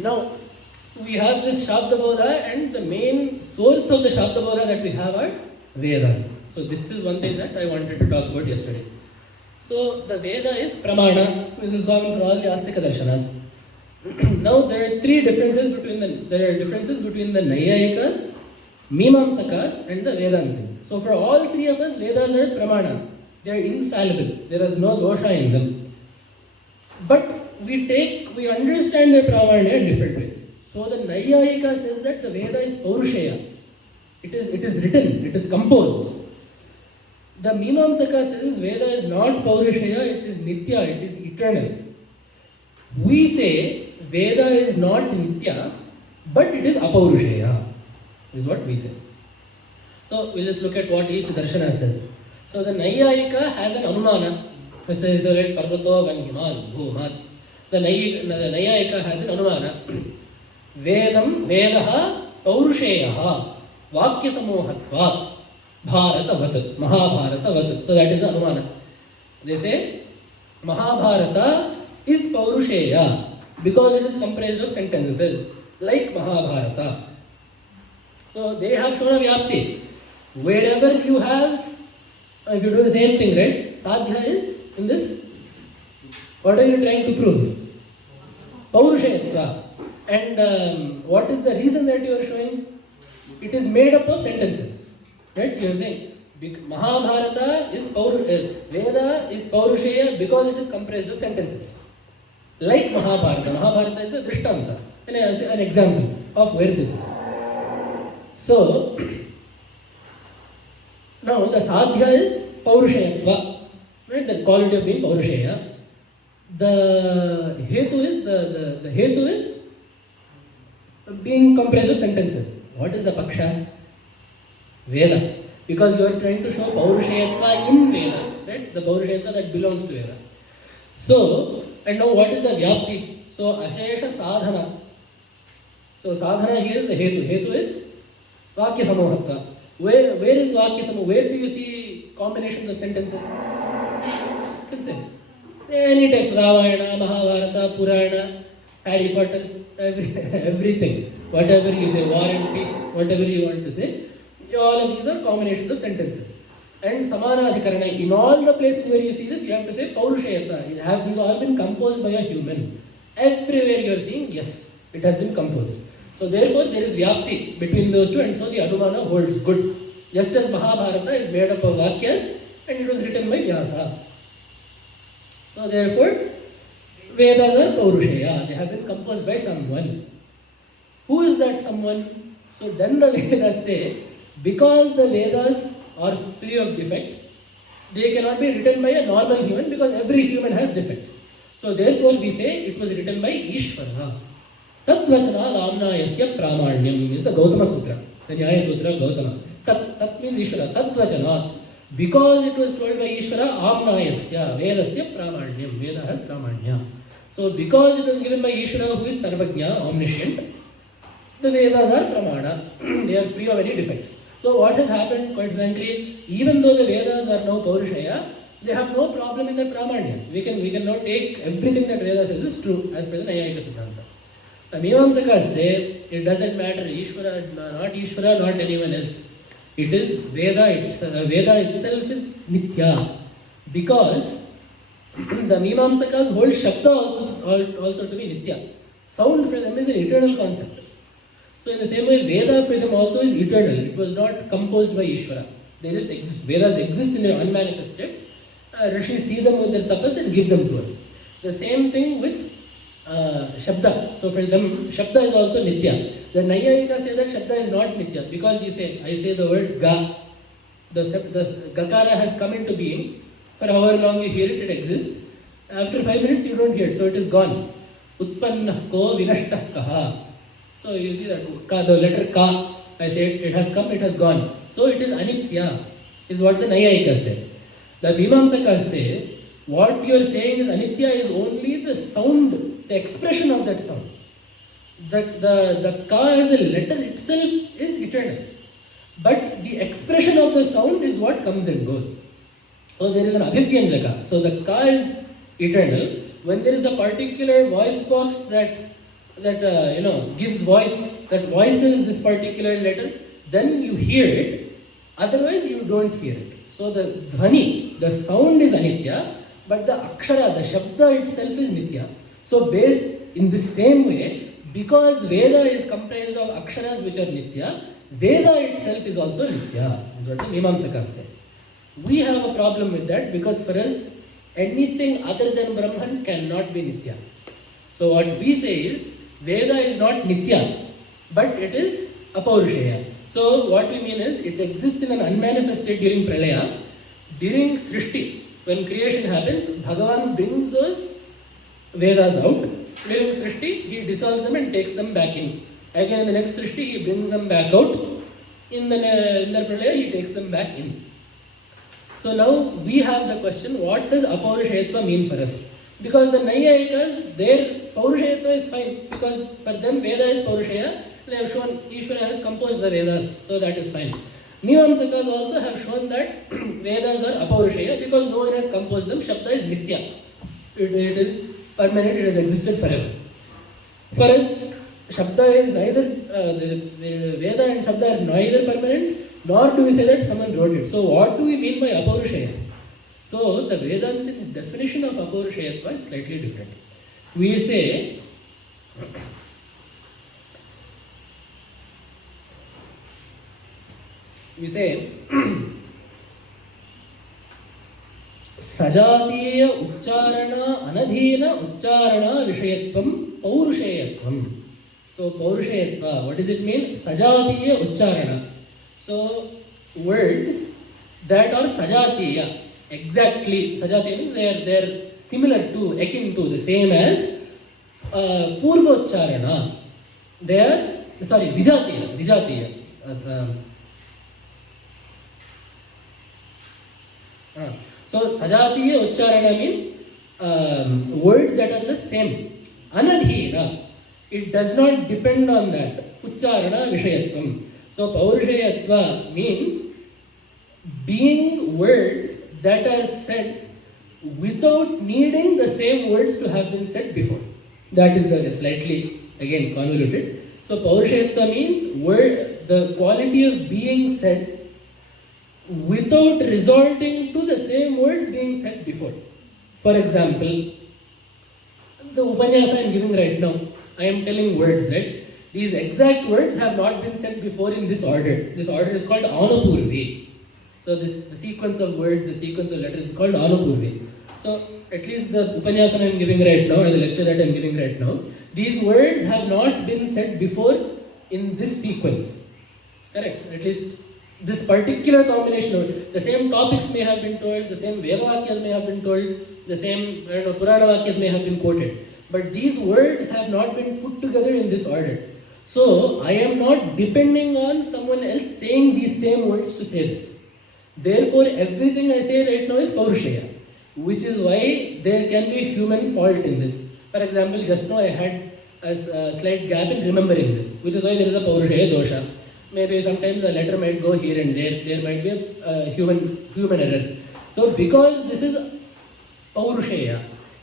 Now, we have this Shabda Bodha, and the main source of the Shabda Bodha that we have are Vedas. So this is one thing that I wanted to talk about yesterday. So the Veda is Pramana, which is common for all the Astika Darshanas. Now there are differences between the Naiyayikas, Mimamsakas and the Vedantas. So for all three of us, Vedas are Pramana. They are infallible. There is no dosha in them. But we understand their Pramana in different ways. So the Naiyayika says that the Veda is Paurusheya. It is written, it is composed. The Mimamsaka says Veda is not Paurusheya, it is Nitya, it is eternal. We say Veda is not Nitya, but it is Apaurusheya, is what we say. So we'll just look at what each Darshana says. So the Naiyayika has an Anumana. First is Parvato Vanhiman Bhumat. The Naiyayika has an Anumana. Vedaha Paurusheyaha Vakya Samohatvat Bharatavat Mahabharatavat. So that is the Anumana. They say Mahabharata is Paurusheya because it is comprised of sentences like Mahabharata. So they have shown a Vyapti. Wherever you have, if you do the same thing, right? Sadhya is in this. What are you trying to prove? Paurushayatva. And what is the reason that you are showing? It is made up of sentences. Right? You are saying Mahabharata is Veda is Paurusheya because it is comprised of sentences. Like Mahabharata. Mahabharata is the Drishtanta. An example of where this is. So, now the Sadhya is Paurushayatva. Right? The quality of being Paurusheya. The Hetu is being comprised of sentences. What is the Paksha? Veda. Because you are trying to show Paurushayatva in Veda. Right? The Paurushayatva that belongs to Veda. So, and now what is the Vyapti? So, Ashesha Sadhana. So, Sadhana here is the Hetu. Hetu is Vakya Samohatva. Where is Vakya Samohatva? Where do you see combinations of sentences? You can say any text, Ramayana, Mahabharata, Purana, Harry Potter, everything. Whatever you say, War and Peace, whatever you want to say, all of these are combinations of sentences. And Samanadhikarana, in all the places where you see this, you have to say Paurushayatva. These all been composed by a human. Everywhere you are seeing, yes, it has been composed. So therefore, there is Vyapti between those two, and so the Anumana holds good. Just as Mahabharata is made up of Vakyas, and it was written by Vyasa. So therefore, Vedas are Paurusheya. They have been composed by someone. Who is that someone? So then the Vedas say, because the Vedas are free of defects, they cannot be written by a normal human because every human has defects. So therefore we say it was written by Ishvara. Tatvachana Lamnayasya Pramanyam is the Gautama Sutra, the Nyaya Sutra Gautama. Tat means Ishvara. Tatvachanat. Because it was told by Ishvara, Amnayasya, Vedasya Pramanyam. Veda has Pramanya. So because it was given by Ishvara, who is Sarvajna, omniscient, the Vedas are Pramana. They are free of any defects. So what has happened, quite frankly, even though the Vedas are now Paurushaya, they have no problem in their Pramanyas. We can now take everything that Veda says is true as per the Nayayika Siddhanta. The Mimamsakas say it doesn't matter, Ishvara, not Ishvara, not anyone else. It is Veda, Veda itself is Nitya. Because the Mimamsakas hold Shabda also to be Nitya. Sound for them is an eternal concept. So in the same way, Veda for them also is eternal. It was not composed by Ishvara. They just exist. Vedas exist in their unmanifested. Rishis see them with their tapas and give them to us. The same thing with Shabda. So for them, Shabda is also Nitya. The Nayayika say that Shabda is not Nitya because I say the word Ga. The Gakara has come into being. For however long you hear it, it exists. After 5 minutes, you don't hear it, so it is gone. Utpanna ko vinashtah kaha. So you see that the letter Ka, I say it has come, it has gone. So it is anitya, is what the Nayayikas say. The Mimamsakas say, what you are saying is anitya is only the sound, the expression of that sound. The ka as a letter itself is eternal. But the expression of the sound is what comes and goes. So there is an abhivyanjaka. So the ka is eternal. When there is a particular voice box that gives voice, that voices this particular letter, then you hear it. Otherwise you don't hear it. So the dhvani, the sound is anitya, but the akshara, the shabda itself is nitya. So based in the same way, because Veda is comprised of aksharas which are nitya, Veda itself is also nitya. Is what the Mimamsakas say. We have a problem with that because for us, anything other than Brahman cannot be nitya. So what we say is, Veda is not nitya, but it is apaurushaya. So what we mean is, it exists in an unmanifest state during pralaya. During srishti, when creation happens, Bhagavan brings those Vedas out. During srishti, he dissolves them and takes them back in. Again in the next srishti, he brings them back out. In the pralaya, he takes them back in. So now we have the question, what does apaurushayatva mean for us? Because the Nayayikas, their paurushayatva is fine, because for them Veda is paurushaya. They have shown Ishvara has composed the Vedas, so that is fine. Mimamsakas also have shown that Vedas are apaurushaya because no one has composed them. Shabda is nitya. It is permanent, it has existed forever. For us, Shabda is neither, the Veda and Shabda are neither permanent, nor do we say that someone wrote it. So what do we mean by apaurushaya? So the Vedantin's definition of apaurushayatva is slightly different. We say, sajatiya ucharana anadhina ucharana vishayatvam paurushayatvam. So paurushayatva, what does it mean? Sajatiya ucharana. So words that are sajatiya, exactly, sajatiya means they are similar to, akin to, the same as purvocharana. They are, vijatiya. So sajatiya ucharana means words that are the same. Anadhina, it does not depend on that. Ucharana vishayatvam. So paurushayatva means being words that are said without needing the same words to have been said before. That is the slightly, again, convoluted. So paurushayatva means the quality of being said without resorting to the same words being said before. For example, the upanyasa I am giving right now, I am telling words, right? These exact words have not been said before in this order. This order is called Anupurvi. So the sequence of words, the sequence of letters is called Anupurvi. So at least the upanyasa I am giving right now, or the lecture that I am giving right now, these words have not been said before in this sequence. Correct? At least this particular combination of the same topics may have been told, the same Vedavakyas may have been told, the same Purana Vakyas may have been quoted. But these words have not been put together in this order. So I am not depending on someone else saying these same words to say this. Therefore, everything I say right now is paurushaya, which is why there can be human fault in this. For example, just now I had a slight gap in remembering this, which is why there is a paurushaya dosha. Maybe sometimes a letter might go here and there might be a human error. So because this is paurushaya,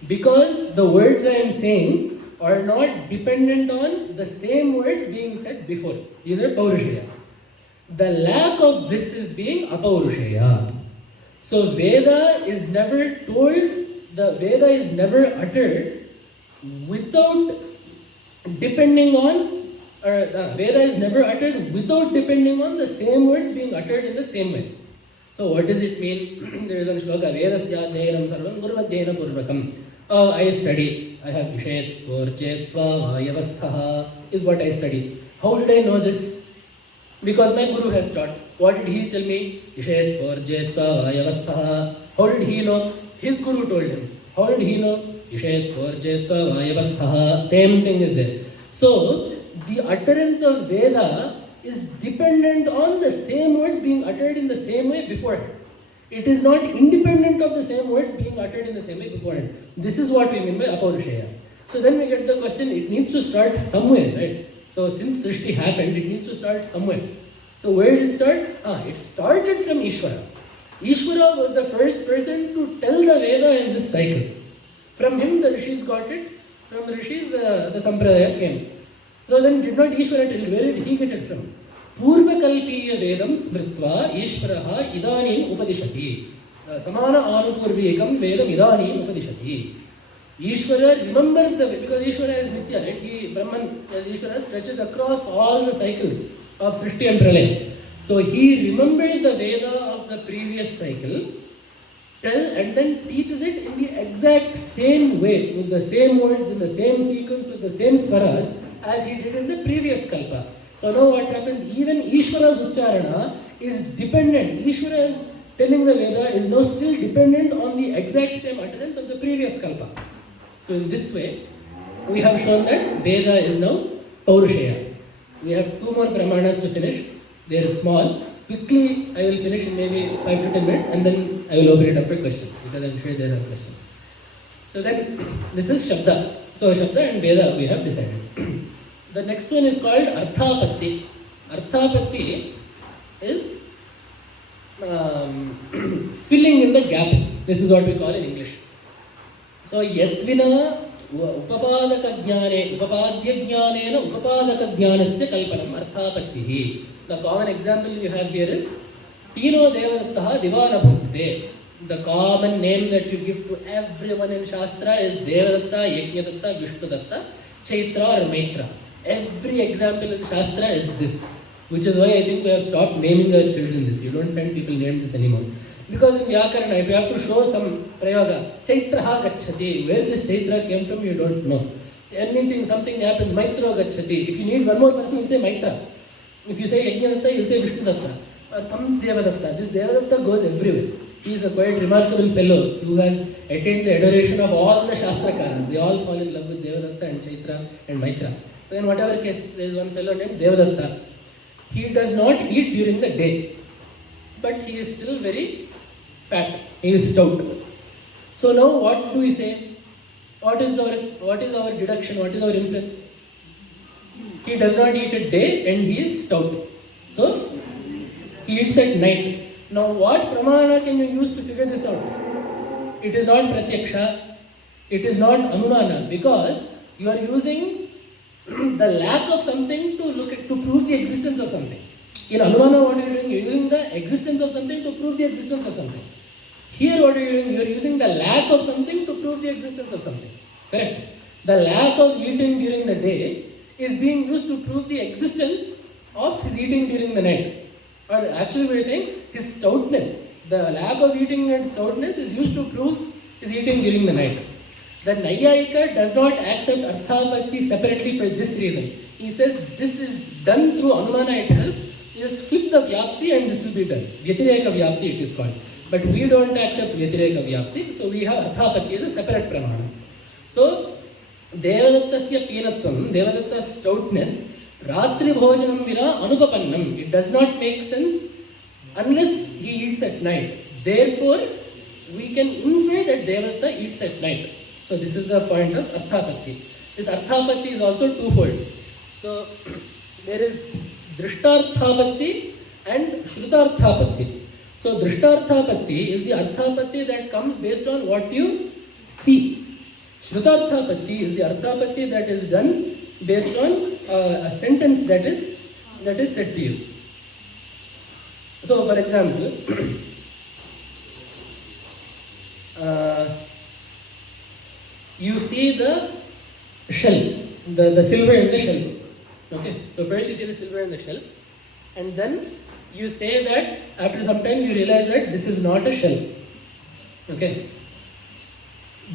because the words I am saying are not dependent on the same words being said before. These are paurushaya. The lack of this is being apaurushaya. So Veda is never told, the Veda is never uttered without depending on, Veda is never uttered without depending on the same words being uttered in the same way. So what does it mean? There is a shloka, Vedasya Adhyayanam Sarvam Gurvadhyayana Purvakam. I study. I have Vishayatva, Archetva, Vayavastha is what I study. How did I know this? Because my Guru has taught. What did he tell me? Vishayatva, Archetva, Vayavastha. How did he know? His Guru told him. How did he know? Vishayatva, Archetva, Vayavastha. Same thing is there. So, the utterance of Veda is dependent on the same words being uttered in the same way beforehand. It is not independent of the same words being uttered in the same way beforehand. This is what we mean by apaurushaya. So then we get the question, it needs to start somewhere, right? So since Srishti happened, it needs to start somewhere. So where did it start? It started from Ishvara. Ishvara was the first person to tell the Veda in this cycle. From him the Rishis got it. From the Rishis the Sampradaya came. So then did not Ishvara tell it? Where did he get it from? Purvakalpiya Vedam Smritva Ishvaraha Idanim Upadishati. Samana Anupurvikam Vedam Idanim Upadishati. Ishvara remembers because Ishvara is Nitya, right? He, Brahman, as Ishvara, stretches across all the cycles of Srishti and Pralaya. So he remembers the Veda of the previous cycle, and then teaches it in the exact same way, with the same words, in the same sequence, with the same swaras, as he did in the previous kalpa. So now what happens, even Ishvara's Ucharana is dependent. Ishvara is telling the Veda is now still dependent on the exact same utterance of the previous kalpa. So in this way, we have shown that Veda is now Paurushaya. We have 2 more Pramanas to finish. They are small. Quickly, I will finish in maybe 5 to 10 minutes and then I will open it up for questions because I am sure there are questions. So then, this is Shabda. So Shabda and Veda we have decided. The next one is called Arthapatti. Arthapatti is filling in the gaps. This is what we call in English. So Yatvina Upapadaka Jnane Upapadya Jnanena Upapadaka Jnanasya Kalpanam Arthapattihi. The common example you have here is Tino Devadattaha Divana Bhukte. The common name that you give to everyone in Shastra is Devadatta, Yajnadatta, Vishnadatta, Chaitra or Maitra. Every example in Shastra is this, which is why I think we have stopped naming our children this. You don't find people named this anymore. Because in Vyakarana, if you have to show some prayoga, Chaitraha Gacchati, where this Chaitra came from, you don't know. Anything, something happens, Maitra Gacchati. If you need one more person, you'll say Maitra. If you say Yajnadatta, you'll say Vishnadatta. Or some Devadatta. This Devadatta goes everywhere. He is a quite remarkable fellow who has attained the adoration of all the Shastrakaras. They all fall in love with Devadatta and Chaitra and Maitra. So in whatever case, there is one fellow named Devadatta. He does not eat during the day. But he is still very fat. He is stout. So now what do we say? What is our deduction? What is our inference? He does not eat at day and he is stout. So he eats at night. Now what pramana can you use to figure this out? It is not Pratyaksha. It is not Anumana, because you are using the lack of something to prove the existence of something. In Anumana, what are you doing? You are using the existence of something to prove the existence of something. Here, what are you doing? You are using the lack of something to prove the existence of something. Correct? The lack of eating during the day is being used to prove the existence of his eating during the night. Or actually, we are saying his stoutness. The lack of eating and stoutness is used to prove his eating during the night. The Nayayika does not accept Arthapatti separately for this reason. He says this is done through Anumana itself. You just flip the Vyapti and this will be done. Vyatireka Vyapti it is called. But we don't accept Vyatireka Vyapti, so we have Arthapatti as a separate pramana. So, Devadattasya Peenatvam, Devadatta's stoutness, Ratri Bhojanam Vina Anupapannam. It does not make sense unless he eats at night. Therefore, we can infer that Devadatta eats at night. So this is the point of Arthapatti. This Arthapatti is also twofold. So there is Drishtarthapatti and Shrutarthapatti. So Drishtarthapatti is the Arthapatti that comes based on what you see. Shrutarthapatti is the Arthapatti that is done based on a sentence that is said to you. So for example, you see the shell, the silver in the shell. Okay, so first you see the silver in the shell, and then you say that after some time you realize that this is not a shell. Okay,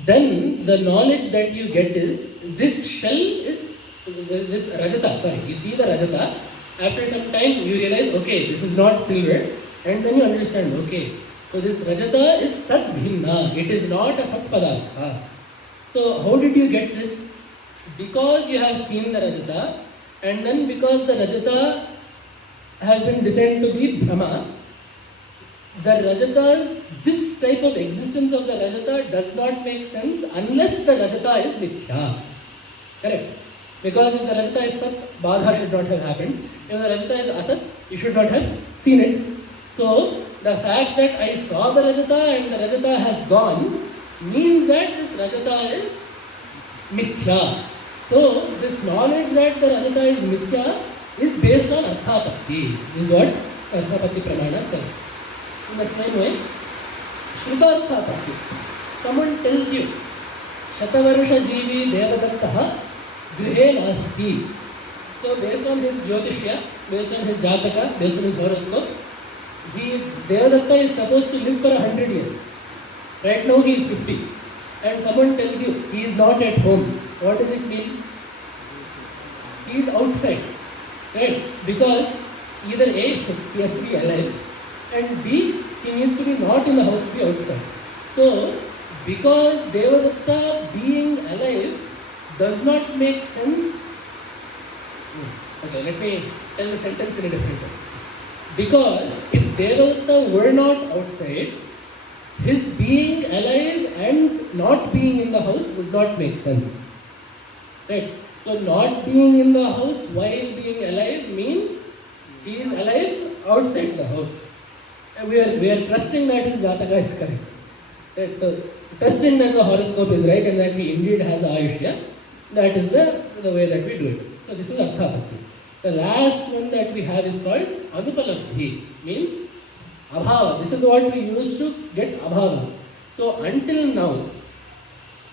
then the knowledge that you get is this shell is this Rajata. Sorry, you see the Rajata. After some time you realize, okay, this is not silver, and then you understand, okay, so this Rajata is Sat Bhinna. It is not a Sat Padartha. So how did you get this? Because you have seen the Rajata, and then because the Rajata has been discerned to be Bhrama. The Rajatas, this type of existence of the Rajata does not make sense unless the Rajata is Mithya. Correct? Because if the Rajata is Sat, Badha should not have happened. If the Rajata is Asat, you should not have seen it. So, the fact that I saw the Rajata and the Rajata has gone means that this Rajata is Mithya. So, this knowledge that the Rajata is Mithya is based on Arthapatti. This is what Arthapatti Pramana says. In the same way, Shruta Arthapatti. Someone tells you, Shatavarsha Jivi Devadattaha Grihe Nasti. So, based on his Jyotishya, based on his Jataka, based on his horoscope, Devadatta is supposed to live for 100 years. Right now he is 50. And someone tells you he is not at home. What does it mean? He is outside. Right? Because either A, he has to be alive, and B, he needs to be not in the house, to be outside. So, because Devadatta being alive does not make sense. Okay, let me tell the sentence in a different way. Because if Devadatta were not outside, his being alive and not being in the house would not make sense. Right? So not being in the house while being alive means he is alive outside the house. And we are trusting that his Jataka is correct. Right? So trusting that the horoscope is right and that he indeed has Ayushya, that is the way that we do it. So this is Arthapatti. The last one that we have is called Anupalabdhi, means Abhava. This is what we use to get Abhava. So until now,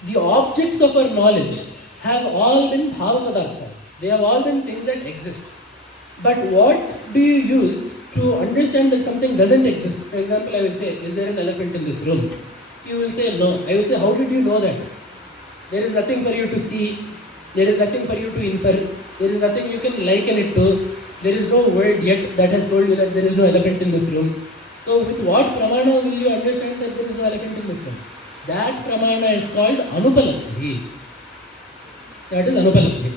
the objects of our knowledge have all been Bhava Padarthas. They have all been things that exist. But what do you use to understand that something doesn't exist? For example, I will say, is there an elephant in this room? You will say, no. I will say, how did you know that? There is nothing for you to see. There is nothing for you to infer. There is nothing you can liken it to. There is no word yet that has told you that there is no elephant in this room. So with what Pramana will you understand that there is no elephant in this room? That Pramana is called Anupalabdhi. That is Anupalabdhi.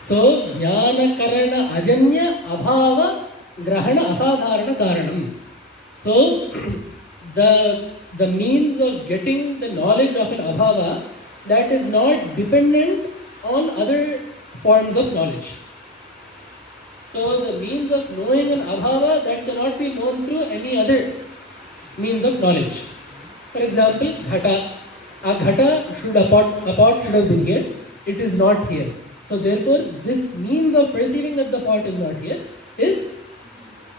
So, Jnana Karana Ajanya Abhava Grahana Asadharana Karanam. So, the means of getting the knowledge of an Abhava that is not dependent on other forms of knowledge. So the means of knowing an Abhava that cannot be known through any other means of knowledge. For example, Ghata. A pot should have been here. It is not here. So therefore, this means of perceiving that the pot is not here is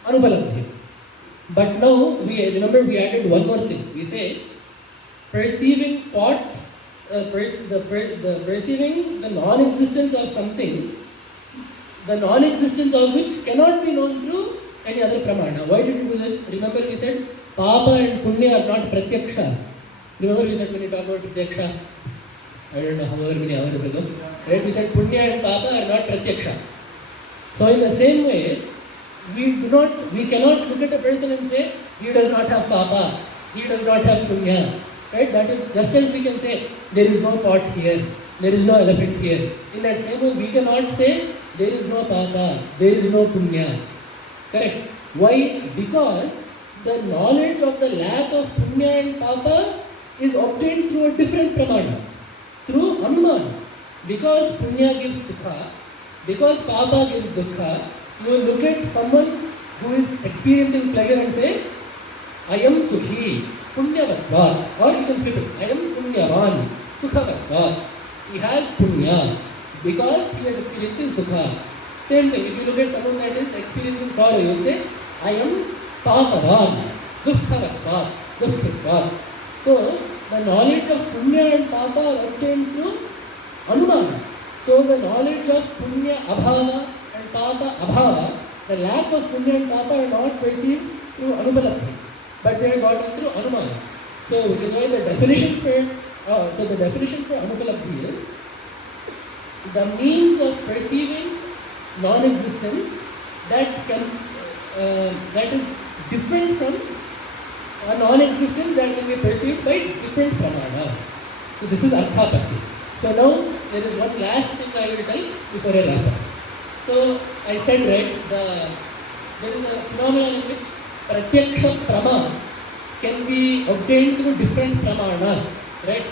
Anupalabdhi. But now, we added one more thing. We say, perceiving pots, perceiving the non-existence of something, the non-existence of which cannot be known through any other pramana. Why did we do this? Remember we said, Papa and Punya are not Pratyaksha. Remember we said when you talk about Pratyaksha, I don't know however many hours ago, right? We said Punya and Papa are not Pratyaksha. So in the same way, we cannot look at a person and say, he does not have Papa, he does not have Punya. Right? That is just as we can say, there is no pot here, there is no elephant here. In that same way, we cannot say, there is no Papa, there is no Punya. Correct? Why? Because the knowledge of the lack of Punya and Papa is obtained through a different Pramana, through Anumana. Because Punya gives Sukha, because Papa gives Dukkha, you will look at someone who is experiencing pleasure and say, I am Sukhi, Punyavatvat, or you can flip it, I am Punyavan, Sukhavatvat. He has Punya because he is experiencing Sukha. Same thing, if you look at someone that is experiencing sorrow, you will say, I am Papavan, Dukkhavatvat, Dukkhavatvat. So, the knowledge of Punya and Papa are obtained through Anumana. So, the knowledge of Punya Abhava and Papa Abhava, the lack of Punya and Papa are not perceived through Anupalabdhi, but they are gotten through Anumana. So, which is why the definition for Anupalabdhi is the means of perceiving non-existence that is different from a non-existence that will be perceived by different pramanas. So this is Arthapatti. So now there is one last thing I will tell before I wrap up. So I said, right, there is a phenomenon in which Pratyaksha Prama can be obtained through different Pramanas, right?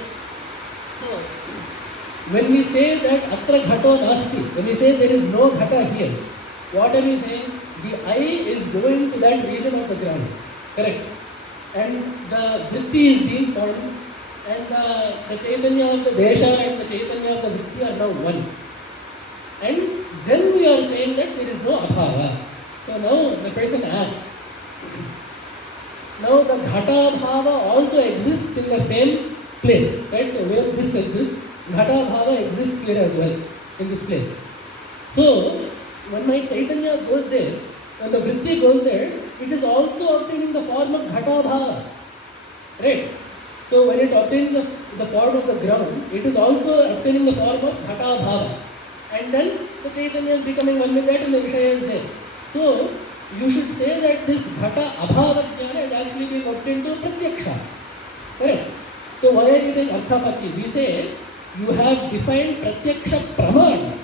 So, when we say that Atra Ghato Nasti, when we say there is no Ghata here, what are we saying? The eye is going to that region of the ground, correct? And the vritti is being formed, and the Chaitanya of the Desha and the Chaitanya of the vritti are now one. And then we are saying that there is no Abhava. So now the person asks, now the Ghata Bhava also exists in the same place, right? So where this exists, Ghata Bhava exists here as well, in this place. So, when my Chaitanya goes there, when the vritti goes there, it is also obtaining the form of Ghata Bhava, right? So when it obtains the form of the ground, it is also obtaining the form of Ghata Bhava. And then the Chaitanya is becoming one with that and the Vishaya is there. So, you should say that this Ghata Abhava Jnana is actually being obtained to Pratyaksha. Correct? So why are you saying Arthapatti? We say, you have defined Pratyaksha Pramana.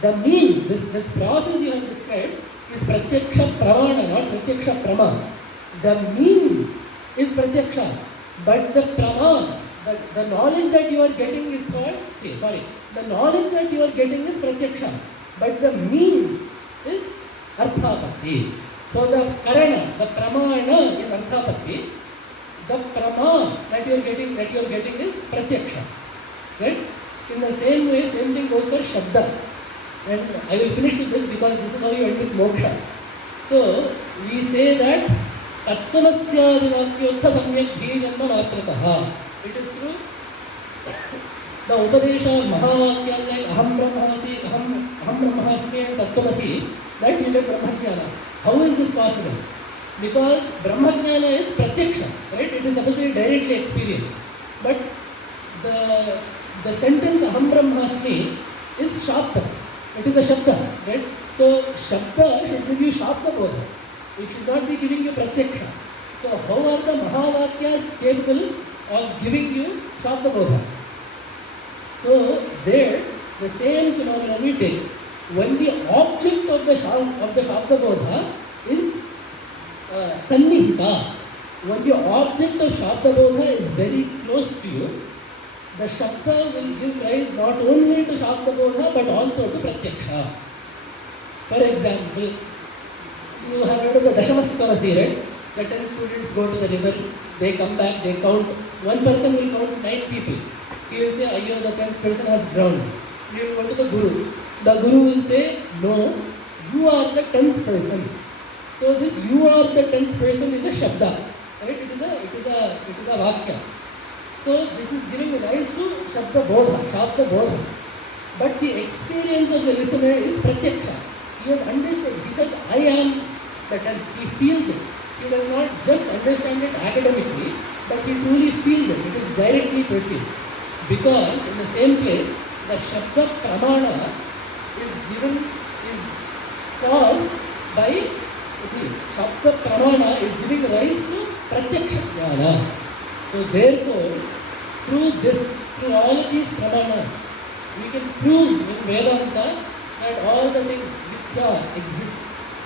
The means, this process you have described is Pratyaksha Pramana, not Pratyaksha Prama. The means is Pratyaksha, but the Prama, the knowledge that you are getting is called, the knowledge that you are getting is Pratyaksha, but the means is Arthapatti. So the Karana, the Pramana is Arthapatti, the Prama that you are getting is Pratyaksha. Right? In the same way, same thing goes for Shabda. And I will finish with this because this is how you end with moksha. So, we say that Tattvamasyaadivakyottha samyak bhijanma matrataha. It is through the Upadesha of Mahavakyas like Aham Brahmaasmi and Tattvamasi that you get Brahmajnana. How is this possible? Because Brahmajnana is Pratyaksha, right? It is supposed to be directly experienced. But the sentence Aham Brahmaasmi is Shabda. It is a Shabda, right? So Shabda should give you Shabda Bodha. It should not be giving you Pratyaksha. So how are the Mahavakyas capable of giving you Shabda Bodha? So there, the same phenomenon we take. When the object of the Shabda Bodha is Sannihita, when the object of Shabda Bodha is very close to you, the Shabda will give rise not only to Shabda Bodha but also to Pratyaksha. For example, you have heard of the Dashamasukavasi, right? The 10 students go to the river, they come back, they count. One person will count 9 people. He will say, Ayyo, the 10th person has drowned. He will go to the Guru. The Guru will say, no, you are the 10th person. So this you are the 10th person is a Shabda. Right? It is a Vakya. So this is giving rise to Shabda Bodha. But the experience of the listener is Pratyaksha. He has understood. He says, I am the 10th. He feels it. He does not just understand it academically, but he truly feels it. It is directly perceived. Because in the same place, the Shabda Pramana is caused by, Shabda Pramana is giving rise to Pratyaksha Jnana. So therefore, through all of these Pramanas, we can prove in Vedanta that all the things Mithya exists.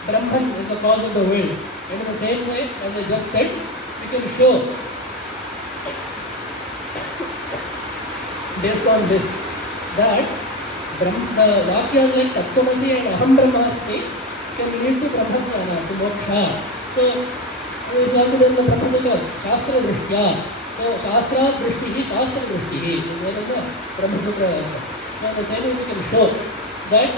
Brahman is the cause of the world. And in the same way, as I just said, we can show based on this that the Vakyas like Tattvamasi and Aham Brahmaasmi can lead to Brahmajnana, to moksha. So, is also there in the Brahmajnana, Shastra Drishtya. So, Shastra Drishti, Shastra Drishti. There is a Brahmajnana. Now, the same way we can show that